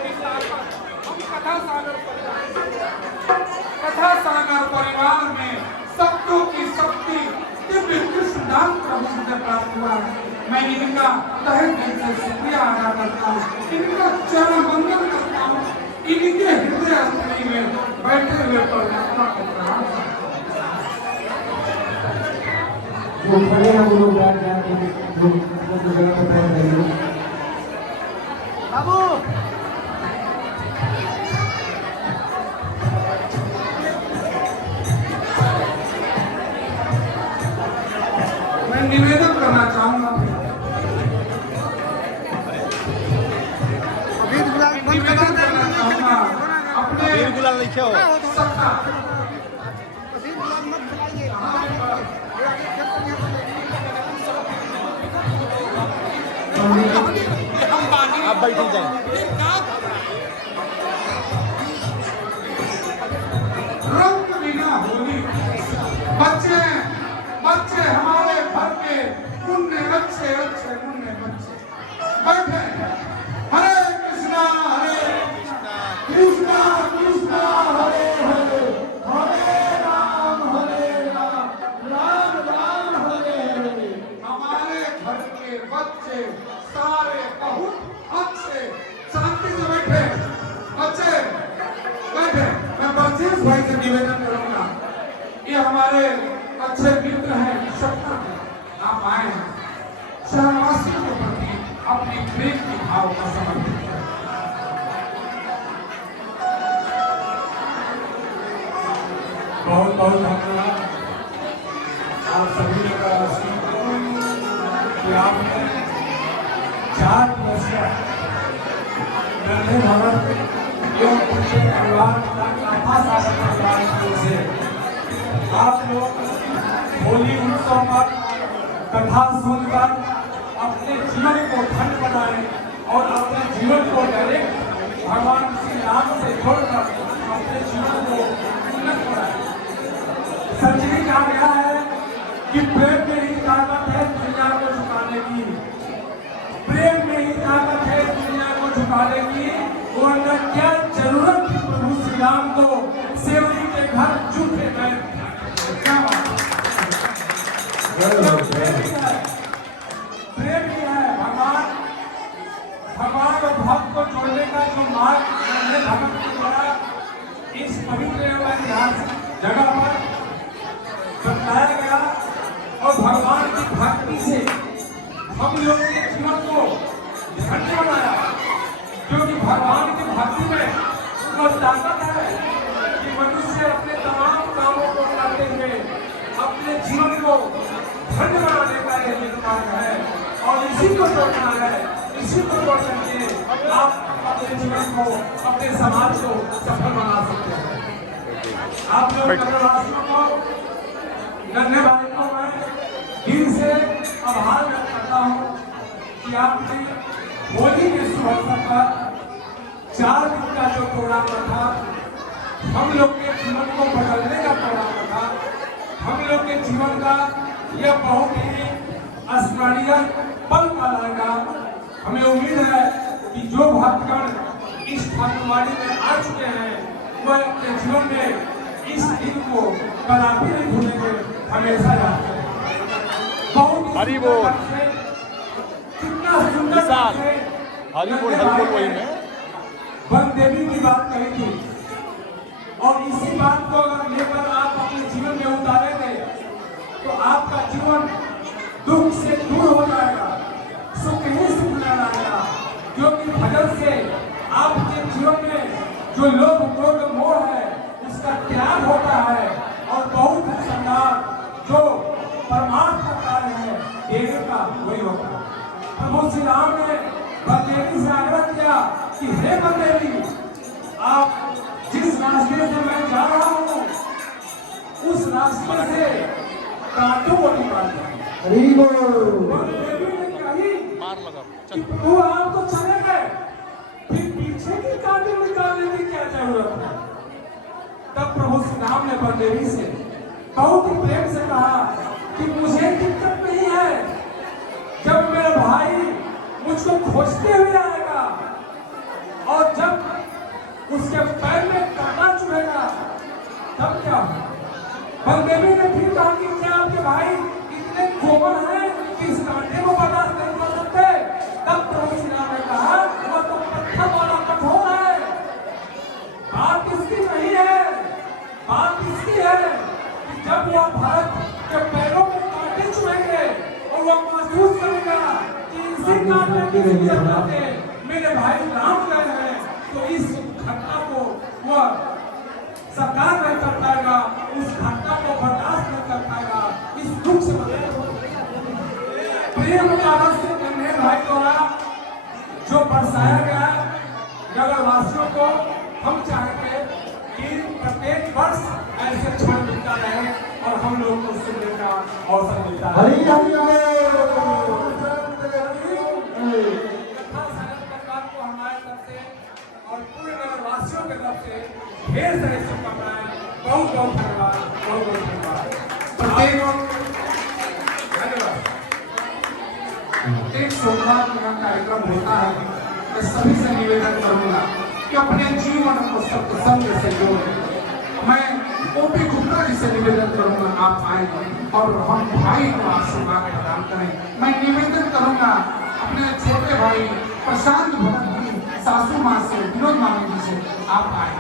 कथा सागर परिवार में शब्दों की शक्ति दिव्य कृष्णदास प्रभु जी से प्राप्त हुआ है। मैं इनका तहे दिल से शुक्रिया अदा करता हूँ, इनका चरण वंदन करता हूँ, इनके हृदय स्थली में बैठे हुए परमात्मा को प्रणाम करता हूँ। वो खड़े हैं वो लोग बैठ जाते हैं, जो जगह पर बैठ रहे हैं। बाबू मैं निवेदन करना चाहूंगा, निवेदन करना चाहूंगा अपने गुलाल लिखे हो सत्ता आप बैठ जाए। रंग बिना होली बच्चे बच्चे हमारे घर के मुन्ने अच्छे अच्छे मुन्ने बच्चे बैठे। हरे कृष्णा कृष्णा कृष्णा हरे हरे, हरे राम राम राम हरे हरे। हमारे घर के बच्चे सारे बहुत अच्छे शांति से बैठे। बच्चे बैठे। मैं बच्चेश भाई से निवेदन करूंगा, ये हमारे अच्छे मित्र हैं, सत्ता आप आए हैं, शहरवासियों के प्रति अपनी प्रेम की भाव का समर्पित करें। बहुत बहुत धन्यवाद आप सभी ने कहा कि आपने 4 वर्षीय नन्हे भगत एवं उनके परिवार कथा सागर परिवार की ओर से आप लोग होली उत्सव पर कथा सुनकर अपने जीवन को धन्य बनाए और अपने जीवन को डायरेक्ट भगवान श्री राम से जोड़कर अपने जीवन को उन्नत बनाए। सच्चाई कहा गया है कि प्रेम में ही ताकत है दुनिया को झुकाने की, प्रेम में ही ताकत है दुनिया को झुकाने की। वरना क्या जरूरत थी प्रभु श्री राम को सेवरी के घर झूठे गए। क्या बात प्रेम ही है भगवान और भक्त को जोड़ने का जो मार्ग भगत के द्वारा इस पवित्र एवं ऐतिहासिक जगह पर बताया गया और भगवान की भक्ति से हम लोग के जीवन को धन्य बनाया, क्योंकि भगवान की भक्ति में वो ताकत है कि मनुष्य अपने तमाम कामों को करते हुए अपने जीवन को धन्य बनाने का यह मार्ग है और इसी को जोड़ना है। इसी को जोड़ करके आप अपने जीवन को, अपने समाज को सफल बना सकते हैं। आप लोग नगरवासियों को, नन्हे भाई को मैं दिल से आभार व्यक्त करता हूँ कि आपने होली के शुभ अवसर पर 4 दिन का जो प्रोग्राम रखा, हम लोग के जीवन को बदलने का प्रोग्राम रखा, हम लोग के जीवन का यह बहुत ही स्मरणीय पल कहलाएगा। हमें उम्मीद है कि जो भक्तगण इस ठाकुरवाड़ी में आ चुके हैं वह अपने जीवन में इस दिन को कदापि नहीं भूलेंगे, हमेशा याद करेंगे। बहुत हरि बोल। कितना सुंदर हरि बोल वही में वन देवी की बात कही थी और इसी बात को अगर लेकर आप अपने जीवन में उतारेंगे तो आपका जीवन दुख से दूर हो जाएगा, सुख ही सुख नजर आएगा। क्योंकि भजन से आपके जीवन में जो लोभ क्रोध मोह है उसका त्याग होता है और बहुत संसार जो परमार्थ का कार्य है देने का वही होता है। प्रभु श्री राम ने बलदेवी से आग्रह किया कि हे बलदेवी, आप जिस रास्ते से मैं जा रहा हूँ कांटों को निकाल दिया। हरी बोल। और देवी ने कही मार लगा कि तू आप तो चले गए, फिर पीछे की कांटे निकालने की क्या जरूरत है? तब प्रभु श्री राम ने बलदेवी से बहुत ही प्रेम से कहा कि मुझे दिक्कत नहीं है, जब मेरा भाई मुझको खोजते हुए आएगा और जब उसके पैर में कांटा चुभेगा तब क्या होगा? बलदेवी ने फिर कहा कि क्या आपके भाई इतने कोमल हैं कि इस कांटे को बर्दाश्त नहीं कर सकते? तब प्रभु श्री राम ने कहा वह तो पत्थर वाला कठोर है। बात इसकी नहीं है, बात इसकी है कि जब वह भरत के पैरों में कांटे चुभेंगे और वह महसूस करेगा कि इसी कांटे की वजह से मेरे भाई राम गए हैं, तो इस घटना को वह सरकार नहीं कर पाएगा, उस घटना को बर्दाश्त नहीं कर पाएगा, इस दुख से प्रेम कागज से मेरे भाई द्वारा जो बरसाया गया नगरवासियों को, हम चाहेंगे कि प्रत्येक वर्ष ऐसे क्षण मिलता रहे और हम लोग को सुनने का अवसर मिलता है। हरी हरी बोल। को हमारे तरफ से और पूरे नगरवासियों के तरफ से ढेर सारी शुभकामनाएं। बहुत बहुत धन्यवाद, बहुत बहुत धन्यवाद। एक सोमवार का कार्यक्रम होता है, मैं सभी से निवेदन करूंगा कि अपने जीवन को सत्संग से जोड़ें। मैं ओपी गुप्ता जी से निवेदन करूंगा आप आए और हम भाई को आशीर्वाद प्रदान करें। मैं निवेदन करूंगा अपने छोटे भाई प्रशांत भट्ट की सासू माँ से, विनोद मामी जी से, आप आए।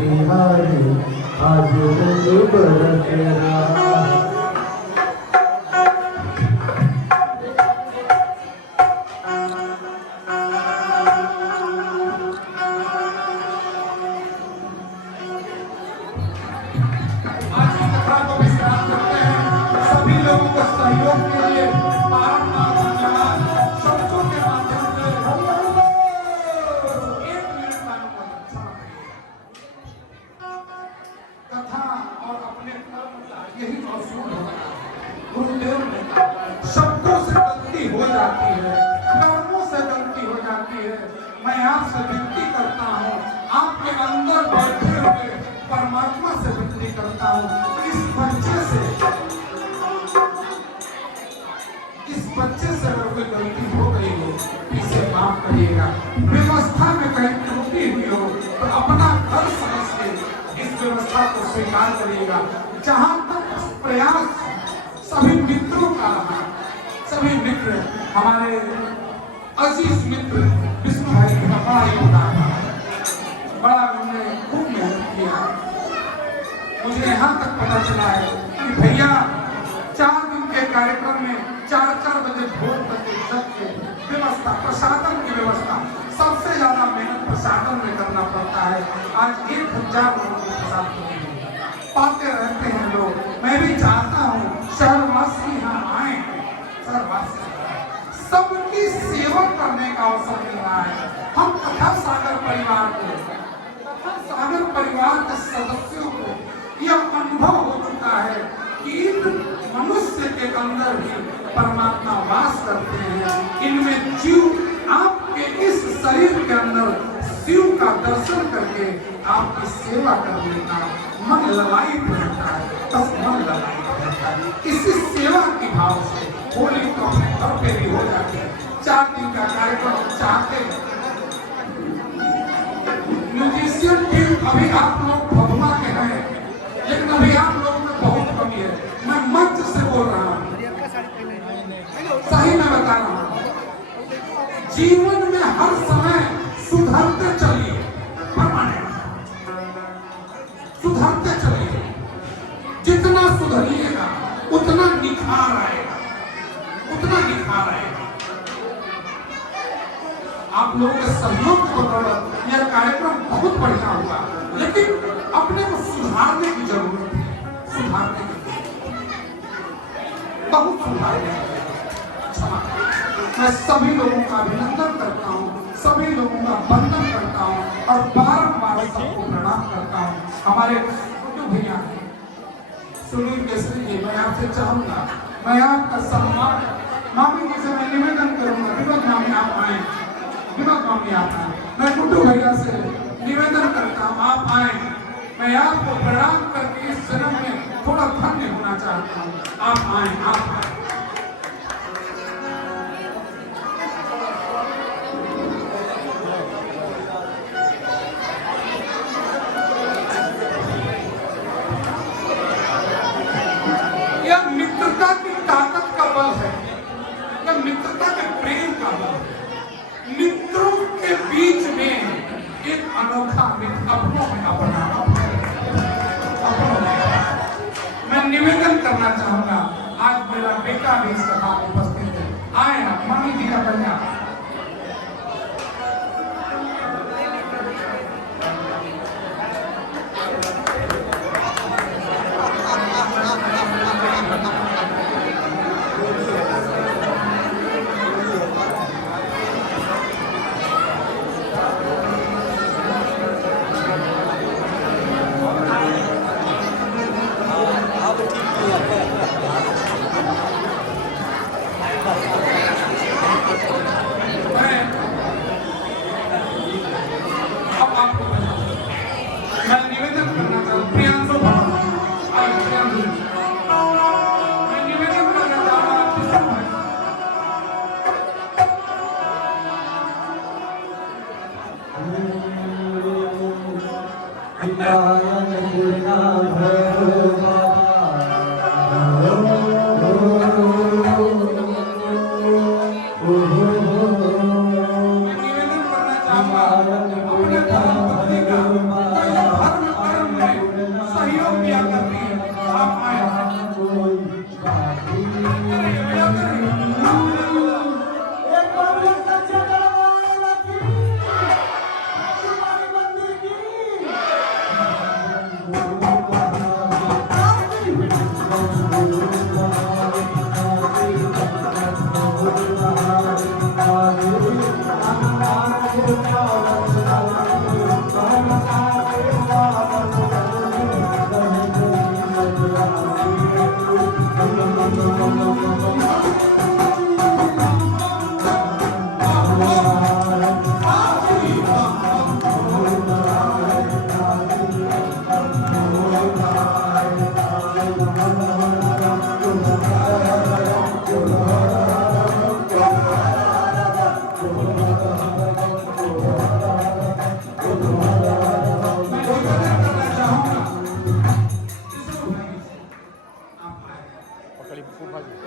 बिहारी आज तेरा व्यवस्था में कहीं त्रुटि हुई हो तो अपना घर समझ के इस व्यवस्था को स्वीकार करिएगा। जहां तक प्रयास सभी मित्रों का रहा, सभी मित्र हमारे अजीज मित्र विष्णु भाई का बड़ा योगदान है, बड़ा उन्होंने खूब मेहनत किया। मुझे यहाँ तक पता चला है कि भैया 4 दिन के कार्यक्रम में 4-4 बजे भोर तक व्यवस्था, प्रसाधन की व्यवस्था, सबसे ज्यादा मेहनत प्रसाधन में करना पड़ता है। आज 1000 लोगों को प्रसाद पाते रहते हैं लोग। मैं भी चाहता हूँ शहरवासी यहाँ आए, शहरवासी सबकी सेवा करने का अवसर मिल रहा है। हम कथा सागर परिवार को, कथा सागर परिवार के सदस्यों को यह अनुभव हो चुका है कि मनुष्य के अंदर भी परमात्मा वास करते हैं। इनमें जीव आपके इस शरीर के अंदर शिव का दर्शन करके आपकी सेवा करने का मन ललायित रहता है, बस मन ललायित रहता है। इसी सेवा के भाव से होली तो अपने घर पे भी हो जाती है। 4 दिन का कार्यक्रम चाहते म्यूजिशियन टीम अभी आप लोग भगवा के हैं, लेकिन अभी आप लोग में बहुत कमी है। मैं मंच से बोल रहा हूँ, सही मैं बता रहा हूँ। जीवन में हर समय सुधरते चलिए, सुधरते चलिए। जितना सुधरिएगा उतना निखार आएगा, उतना निखार आएगा। आप लोगों के सहयोग की बदौलत यह कार्यक्रम बहुत बढ़िया हुआ, लेकिन अपने को सुधारने की जरूरत है, सुधारने की बहुत सुधारने की जरूरत है। मैं सभी लोगों का अभिनंदन करता हूँ, सभी लोगों का वंदन करता हूँ और बारंबार सबको प्रणाम करता हूँ। हमारे छोटू भैया सुनील केसरी जी, मैं आपसे चाहूंगा, मैं आपका सम्मान मामी जी से मैं निवेदन करूंगा, विनोद मामी आप आए, विनोद मामी आप आए, मैं गुड्डू भैया से निवेदन करता हूँ आप आए, मैं आपको प्रणाम करके इस जन्म में थोड़ा धन्य होना चाहता हूँ, आप आए, आप आए। यह मित्रता की ताकत का बल है, यह मित्रता के प्रेम का बल है। मित्रों के बीच में एक अनोखा मित्र, अपनों में अपना, मैं निवेदन करना चाहूंगा, आज मेरा बेटा भी इस सभा में उपस्थित है, आए आप मम्मी जी का कन्या। मैं निवेदन करना चाहूँ प्रियांशु, मैं निवेदन करना चाहूँगा सहयोग किया करती है, आप आए।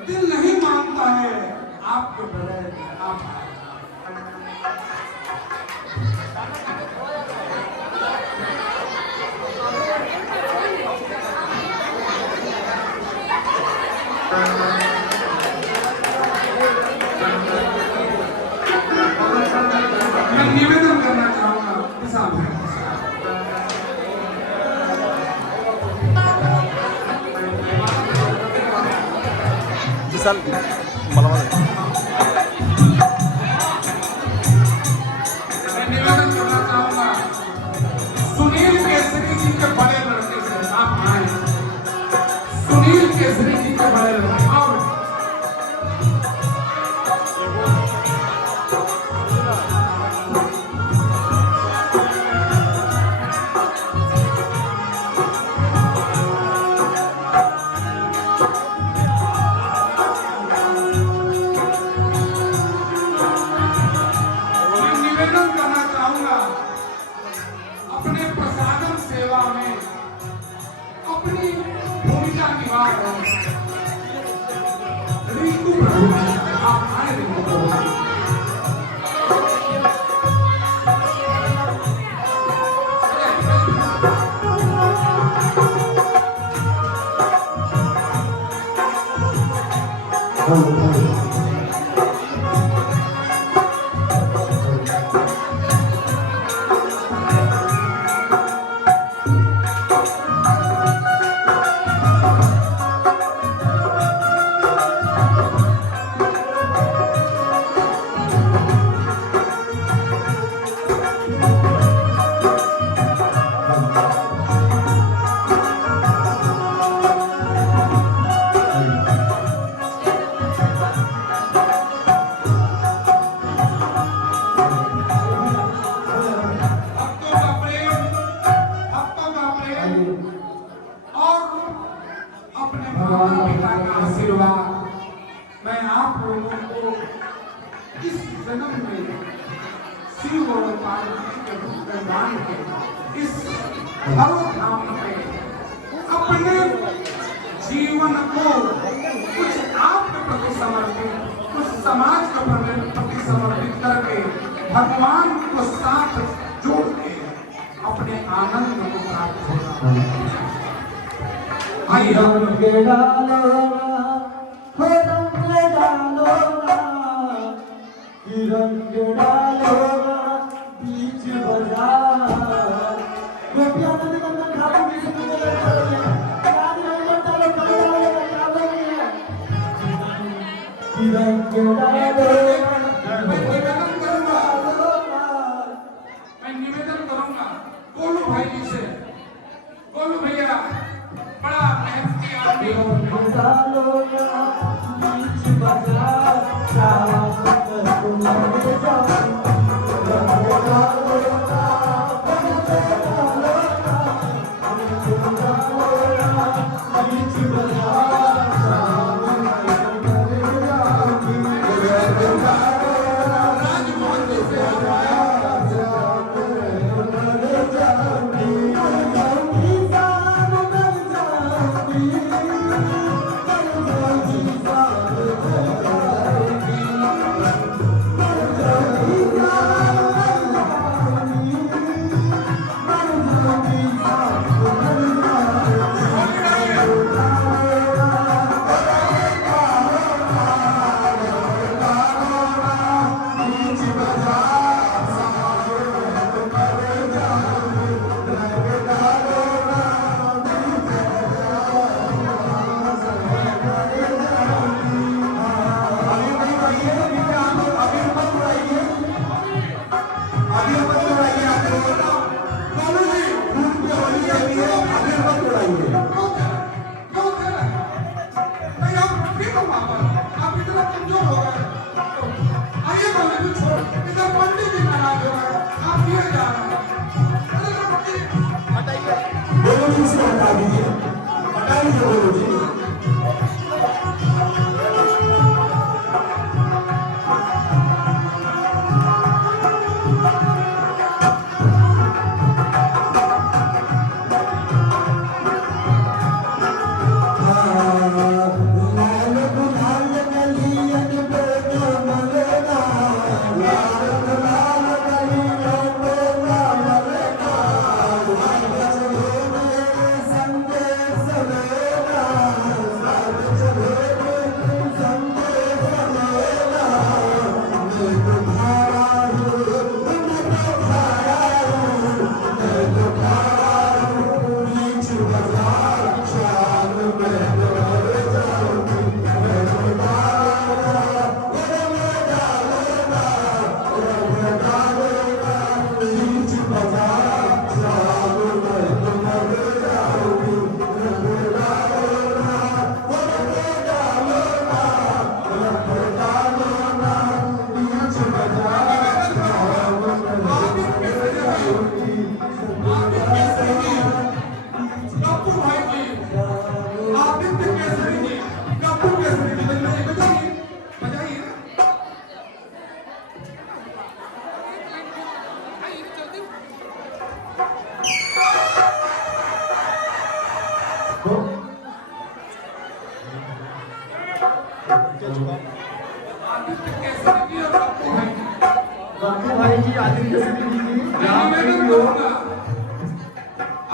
दिल नहीं मानता है आपके बगैर आप आए। मैं निवेदन करना चाहूंगा किसान भाई, सर मलवा मैं निवेदन करना चाहूंगा सुनील केसरी जी के बड़े लड़के से आप आए, सुनील केसरी जी के बड़े लड़के आओ। निवेदन करना चाहूंगा अपने प्रसादन सेवा में अपनी भूमिका निभा रहे रितु प्रभु, आप आए रितु प्रभु। मैं आप लोगों को इस जन्म में शिव और पार्वती के वरदान के इस धर्मधाम में अपने जीवन को कुछ आपके प्रति समर्पित, कुछ समाज के प्रति समर्पित करके भगवान को साथ जोड़ के अपने आनंद को प्राप्त होगा। आइए रंग डालो बीच बाजार गोपियां नदी का घाट में से याद नहीं डालो रंग डालो मैं निवेदन करूंगा गोलू भाई जी से। गोलू भैया बड़ा मेहनती आदमी डालो बीच बाजार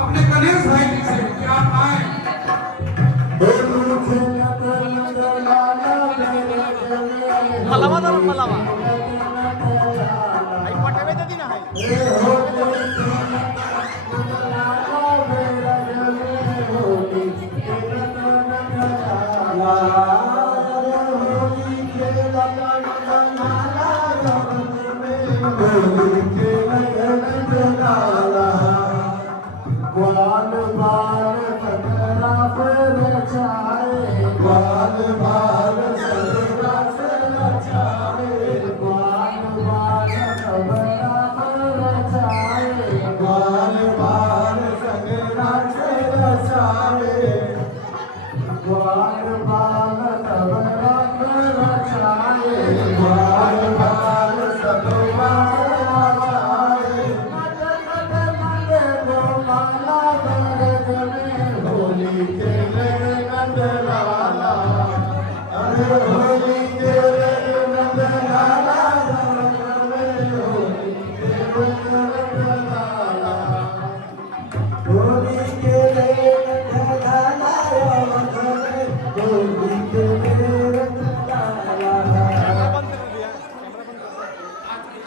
अपने गणेश भाई जी से कि आप आए। मलावा ना मलावा आई पटवे दे दी ना है Bye.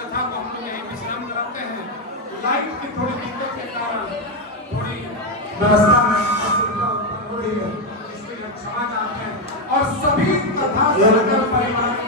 कथा को हम लोग यहीं विश्राम कराते हैं। लाइट की थोड़ी दिक्कत के कारण थोड़ी व्यवस्था में असुविधा उत्पन्न हो रही है, इसके लिए क्षमा चाहते हैं और सभी कथा परिवार